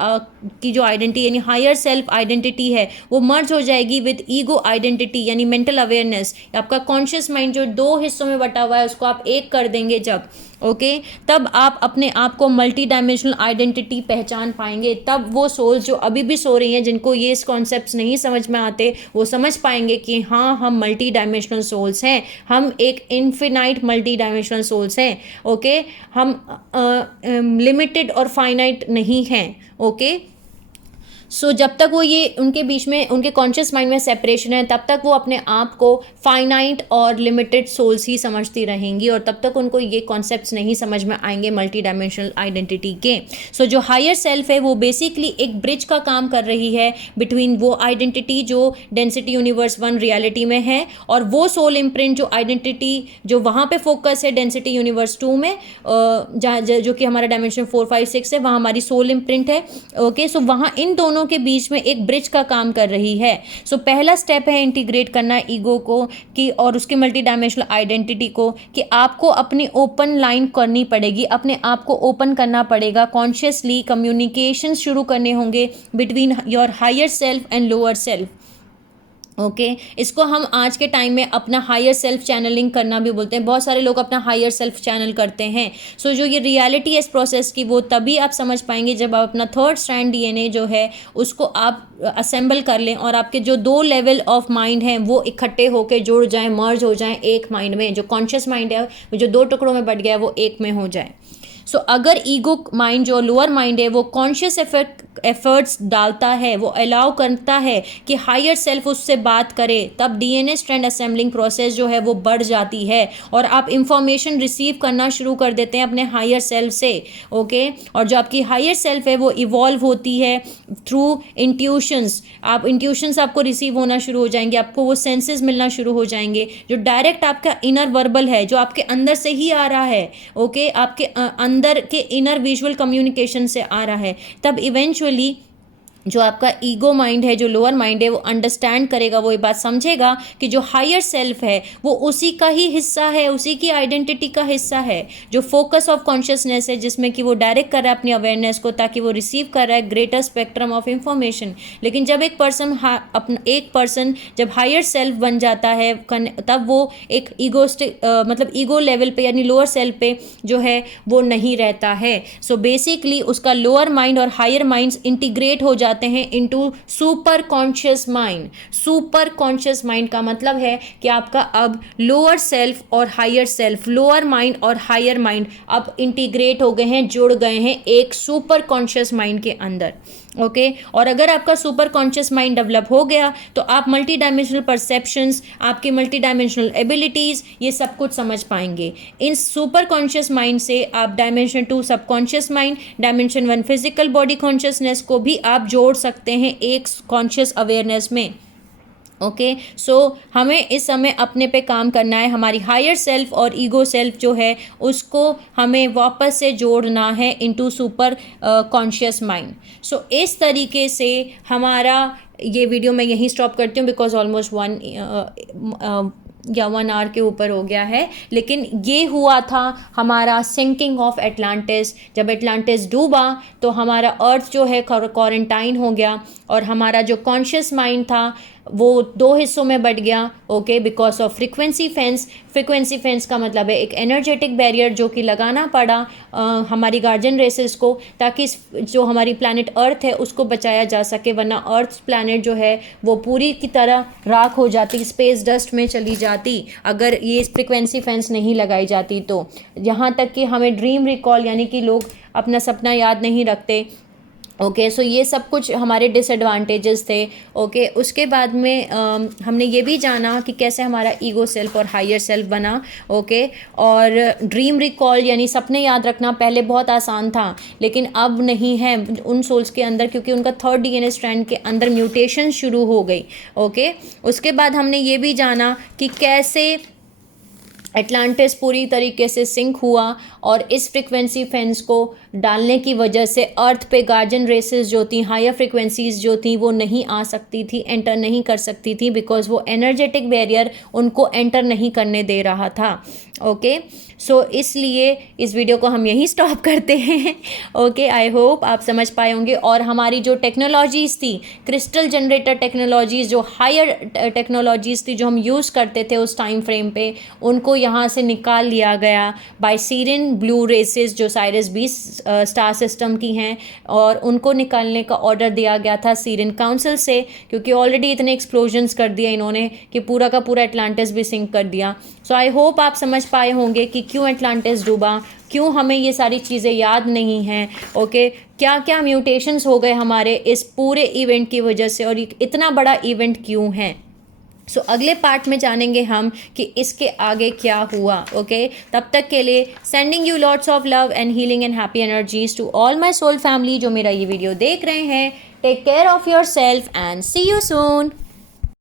की जो आइडेंटिटी यानी हायर सेल्फ आइडेंटिटी है वो मर्ज हो जाएगी विद ईगो आइडेंटिटी यानी मेंटल अवेयरनेस, आपका कॉन्शियस माइंड जो दो हिस्सों में बटा हुआ है उसको आप एक कर देंगे जब, ओके, तब आप अपने आप को मल्टी डायमेंशनल आइडेंटिटी पहचान पाएंगे। तब वो सोल्स जो अभी भी सो रही हैं, जिनको ये कॉन्सेप्ट्स नहीं समझ में आते, वो समझ पाएंगे कि हाँ, हम मल्टी डायमेंशनल सोल्स हैं, हम एक इन्फिनाइट मल्टी डायमेंशनल सोल्स हैं। ओके, हम लिमिटेड और फाइनाइट नहीं हैं। ओके, सो जब तक वो ये उनके बीच में उनके कॉन्शियस माइंड में सेपरेशन है, तब तक वो अपने आप को फाइनाइट और लिमिटेड सोल्स ही समझती रहेंगी, और तब तक उनको ये कॉन्सेप्ट्स नहीं समझ में आएंगे मल्टी डायमेंशनल आइडेंटिटी के। सो जो हायर सेल्फ है वो बेसिकली एक ब्रिज का काम कर रही है बिटवीन वो आइडेंटिटी जो डेंसिटी यूनिवर्स 1 रियलिटी में है, और वो सोल इम्प्रिंट जो आइडेंटिटी जो वहाँ पे फोकस है डेंसिटी यूनिवर्स 2 में, जहाँ जो कि हमारा डायमेंशन 4, 5, 6 है, वहाँ हमारी सोल इम्प्रिंट है। ओके, सो वहाँ इन दोनों के बीच में एक ब्रिज का काम कर रही है। सो पहला स्टेप है इंटीग्रेट करना ईगो को कि और उसके मल्टी डायमेंशनल आइडेंटिटी को, कि आपको अपनी ओपन लाइन करनी पड़ेगी, अपने आप को ओपन करना पड़ेगा, कॉन्शियसली कम्युनिकेशन शुरू करने होंगे between your higher self and lower self. Okay, इसको हम आज के टाइम में अपना हायर सेल्फ चैनलिंग करना भी बोलते हैं। बहुत सारे लोग अपना हायर सेल्फ चैनल करते हैं। सो जो ये रियलिटी है इस प्रोसेस की, वो तभी आप समझ पाएंगे जब आप अपना थर्ड स्ट्रैंड डीएनए जो है उसको आप असेंबल कर लें, और आपके जो 2 लेवल ऑफ माइंड हैं वो इकट्ठे होकर जुड़ जाएं, मर्ज हो जाएं एक माइंड में। जो कॉन्शियस माइंड है जो 2 टुकड़ों में बट गया है वो एक में हो जाए। सो अगर ईगो माइंड जो लोअर माइंड है वो कॉन्शियस एफर्ट्स डालता है, वो अलाउ करता है कि हायर सेल्फ उससे बात करे, तब डीएनए स्ट्रैंड असेंबलिंग प्रोसेस जो है वो बढ़ जाती है, और आप इंफॉर्मेशन रिसीव करना शुरू कर देते हैं अपने हायर सेल्फ से। ओके, और जो आपकी हायर सेल्फ है वो इवॉल्व होती है थ्रू इंट्यूशंस। आप इंट्यूशंस आपको रिसीव होना शुरू हो जाएंगे, आपको वो सेंसेस मिलना शुरू हो जाएंगे जो डायरेक्ट आपका इनर वर्बल है, जो आपके अंदर से ही आ रहा है। ओके, आपके अंदर के इनर विजुअल कम्युनिकेशन से आ रहा है। तब इवेंचुअली जो आपका ईगो माइंड है, जो लोअर माइंड है, वो अंडरस्टैंड करेगा, वो ये बात समझेगा कि जो हायर सेल्फ है वो उसी का ही हिस्सा है, उसी की आइडेंटिटी का हिस्सा है। जो फोकस ऑफ कॉन्शियसनेस है, जिसमें कि वो डायरेक्ट कर रहा है अपनी अवेयरनेस को, ताकि वो रिसीव कर रहा है ग्रेटर स्पेक्ट्रम ऑफ इंफॉर्मेशन। लेकिन जब एक पर्सन जब हायर सेल्फ बन जाता है, तब वो एक मतलब ईगो लेवल पे यानी लोअर सेल्फ पे जो है वो नहीं रहता है। सो बेसिकली उसका लोअर माइंड और हायर माइंड्स इंटीग्रेट हो जाते हैं into super conscious mind. Super conscious mind का मतलब है कि आपका अब लोअर सेल्फ और हायर सेल्फ, लोअर माइंड और हायर माइंड अब इंटीग्रेट हो गए हैं, जुड़ गए हैं एक सुपर कॉन्शियस माइंड के अंदर। ओके और अगर आपका सुपर कॉन्शियस माइंड डेवलप हो गया तो आप मल्टी डायमेंशनल परसेप्शंस, आपकी मल्टी डायमेंशनल एबिलिटीज़, ये सब कुछ समझ पाएंगे। इन सुपर कॉन्शियस माइंड से आप dimension 2 subconscious mind, dimension 1 physical body consciousness को भी आप जोड़ सकते हैं एक कॉन्शियस अवेयरनेस में। ओके सो हमें इस समय अपने पे काम करना है, हमारी हायर सेल्फ और ईगो सेल्फ जो है उसको हमें वापस से जोड़ना है इनटू सुपर कॉन्शियस माइंड। सो इस तरीके से हमारा ये वीडियो मैं यहीं स्टॉप करती हूँ, बिकॉज ऑलमोस्ट 1 आवर के ऊपर हो गया है। लेकिन ये हुआ था हमारा सिंकिंग ऑफ एटलांटिस। जब एटलांटिस डूबा तो हमारा अर्थ जो है क्वारंटाइन हो गया और हमारा जो कॉन्शियस माइंड था वो 2 हिस्सों में बट गया। Okay because of frequency fence. Frequency fence का मतलब है एक एनर्जेटिक बैरियर जो कि लगाना पड़ा हमारी गार्जियन रेसेस को, ताकि जो हमारी प्लैनेट अर्थ है उसको बचाया जा सके, वरना अर्थ प्लैनेट जो है वो पूरी की तरह राख हो जाती, स्पेस डस्ट में चली जाती अगर ये फ्रीक्वेंसी फेंस नहीं लगाई जाती। तो यहाँ तक कि हमें ड्रीम रिकॉल यानी कि लोग अपना सपना याद नहीं रखते। ओके सो ये सब कुछ हमारे डिसएडवांटेजेस थे। ओके उसके बाद में हमने ये भी जाना कि कैसे हमारा ईगो सेल्फ और हायर सेल्फ बना। ओके और ड्रीम रिकॉल यानी सपने याद रखना पहले बहुत आसान था, लेकिन अब नहीं है उन सोल्स के अंदर, क्योंकि उनका 3rd DNA स्ट्रैंड के अंदर म्यूटेशन शुरू हो गई। ओके उसके बाद हमने ये भी जाना कि कैसे एटलांटिस पूरी तरीके से सिंक हुआ और इस फ्रिक्वेंसी फेंस को डालने की वजह से अर्थ पे गार्जियन रेसेस जो थी, हायर फ्रिक्वेंसीज जो थी, वो नहीं आ सकती थी, एंटर नहीं कर सकती थी, बिकॉज वो एनर्जेटिक बैरियर उनको एंटर नहीं करने दे रहा था। ओके सो इसलिए इस वीडियो को हम यहीं स्टॉप करते हैं। ओके आई होप आप समझ पाए होंगे। और हमारी जो टेक्नोलॉजीज़ थी, क्रिस्टल जनरेटर टेक्नोलॉजीज़, जो हायर टेक्नोलॉजीज़ थी जो हम यूज़ करते थे उस टाइम फ्रेम पे, उनको यहाँ से निकाल लिया गया बाय सीरियन ब्लू रेसेस जो साइरस बी स्टार सिस्टम की हैं, और उनको निकालने का ऑर्डर दिया गया था सीरियन काउंसिल से, क्योंकि ऑलरेडी इतने एक्सप्लोजन्स कर दिए इन्होंने कि पूरा का पूरा एटलांटिस भी सिंक कर दिया। सो आई होप आप समझ पाए होंगे कि क्यों एटलांटिस डूबा, क्यों हमें ये सारी चीज़ें याद नहीं हैं। ओके क्या क्या म्यूटेशंस हो गए हमारे इस पूरे इवेंट की वजह से, और इतना बड़ा इवेंट क्यों है। सो अगले पार्ट में जानेंगे हम कि इसके आगे क्या हुआ। ओके तब तक के लिए sending you lots of love and healing and happy energies to all my soul family जो मेरा ये वीडियो देख रहे हैं। Take care of yourself and see you soon.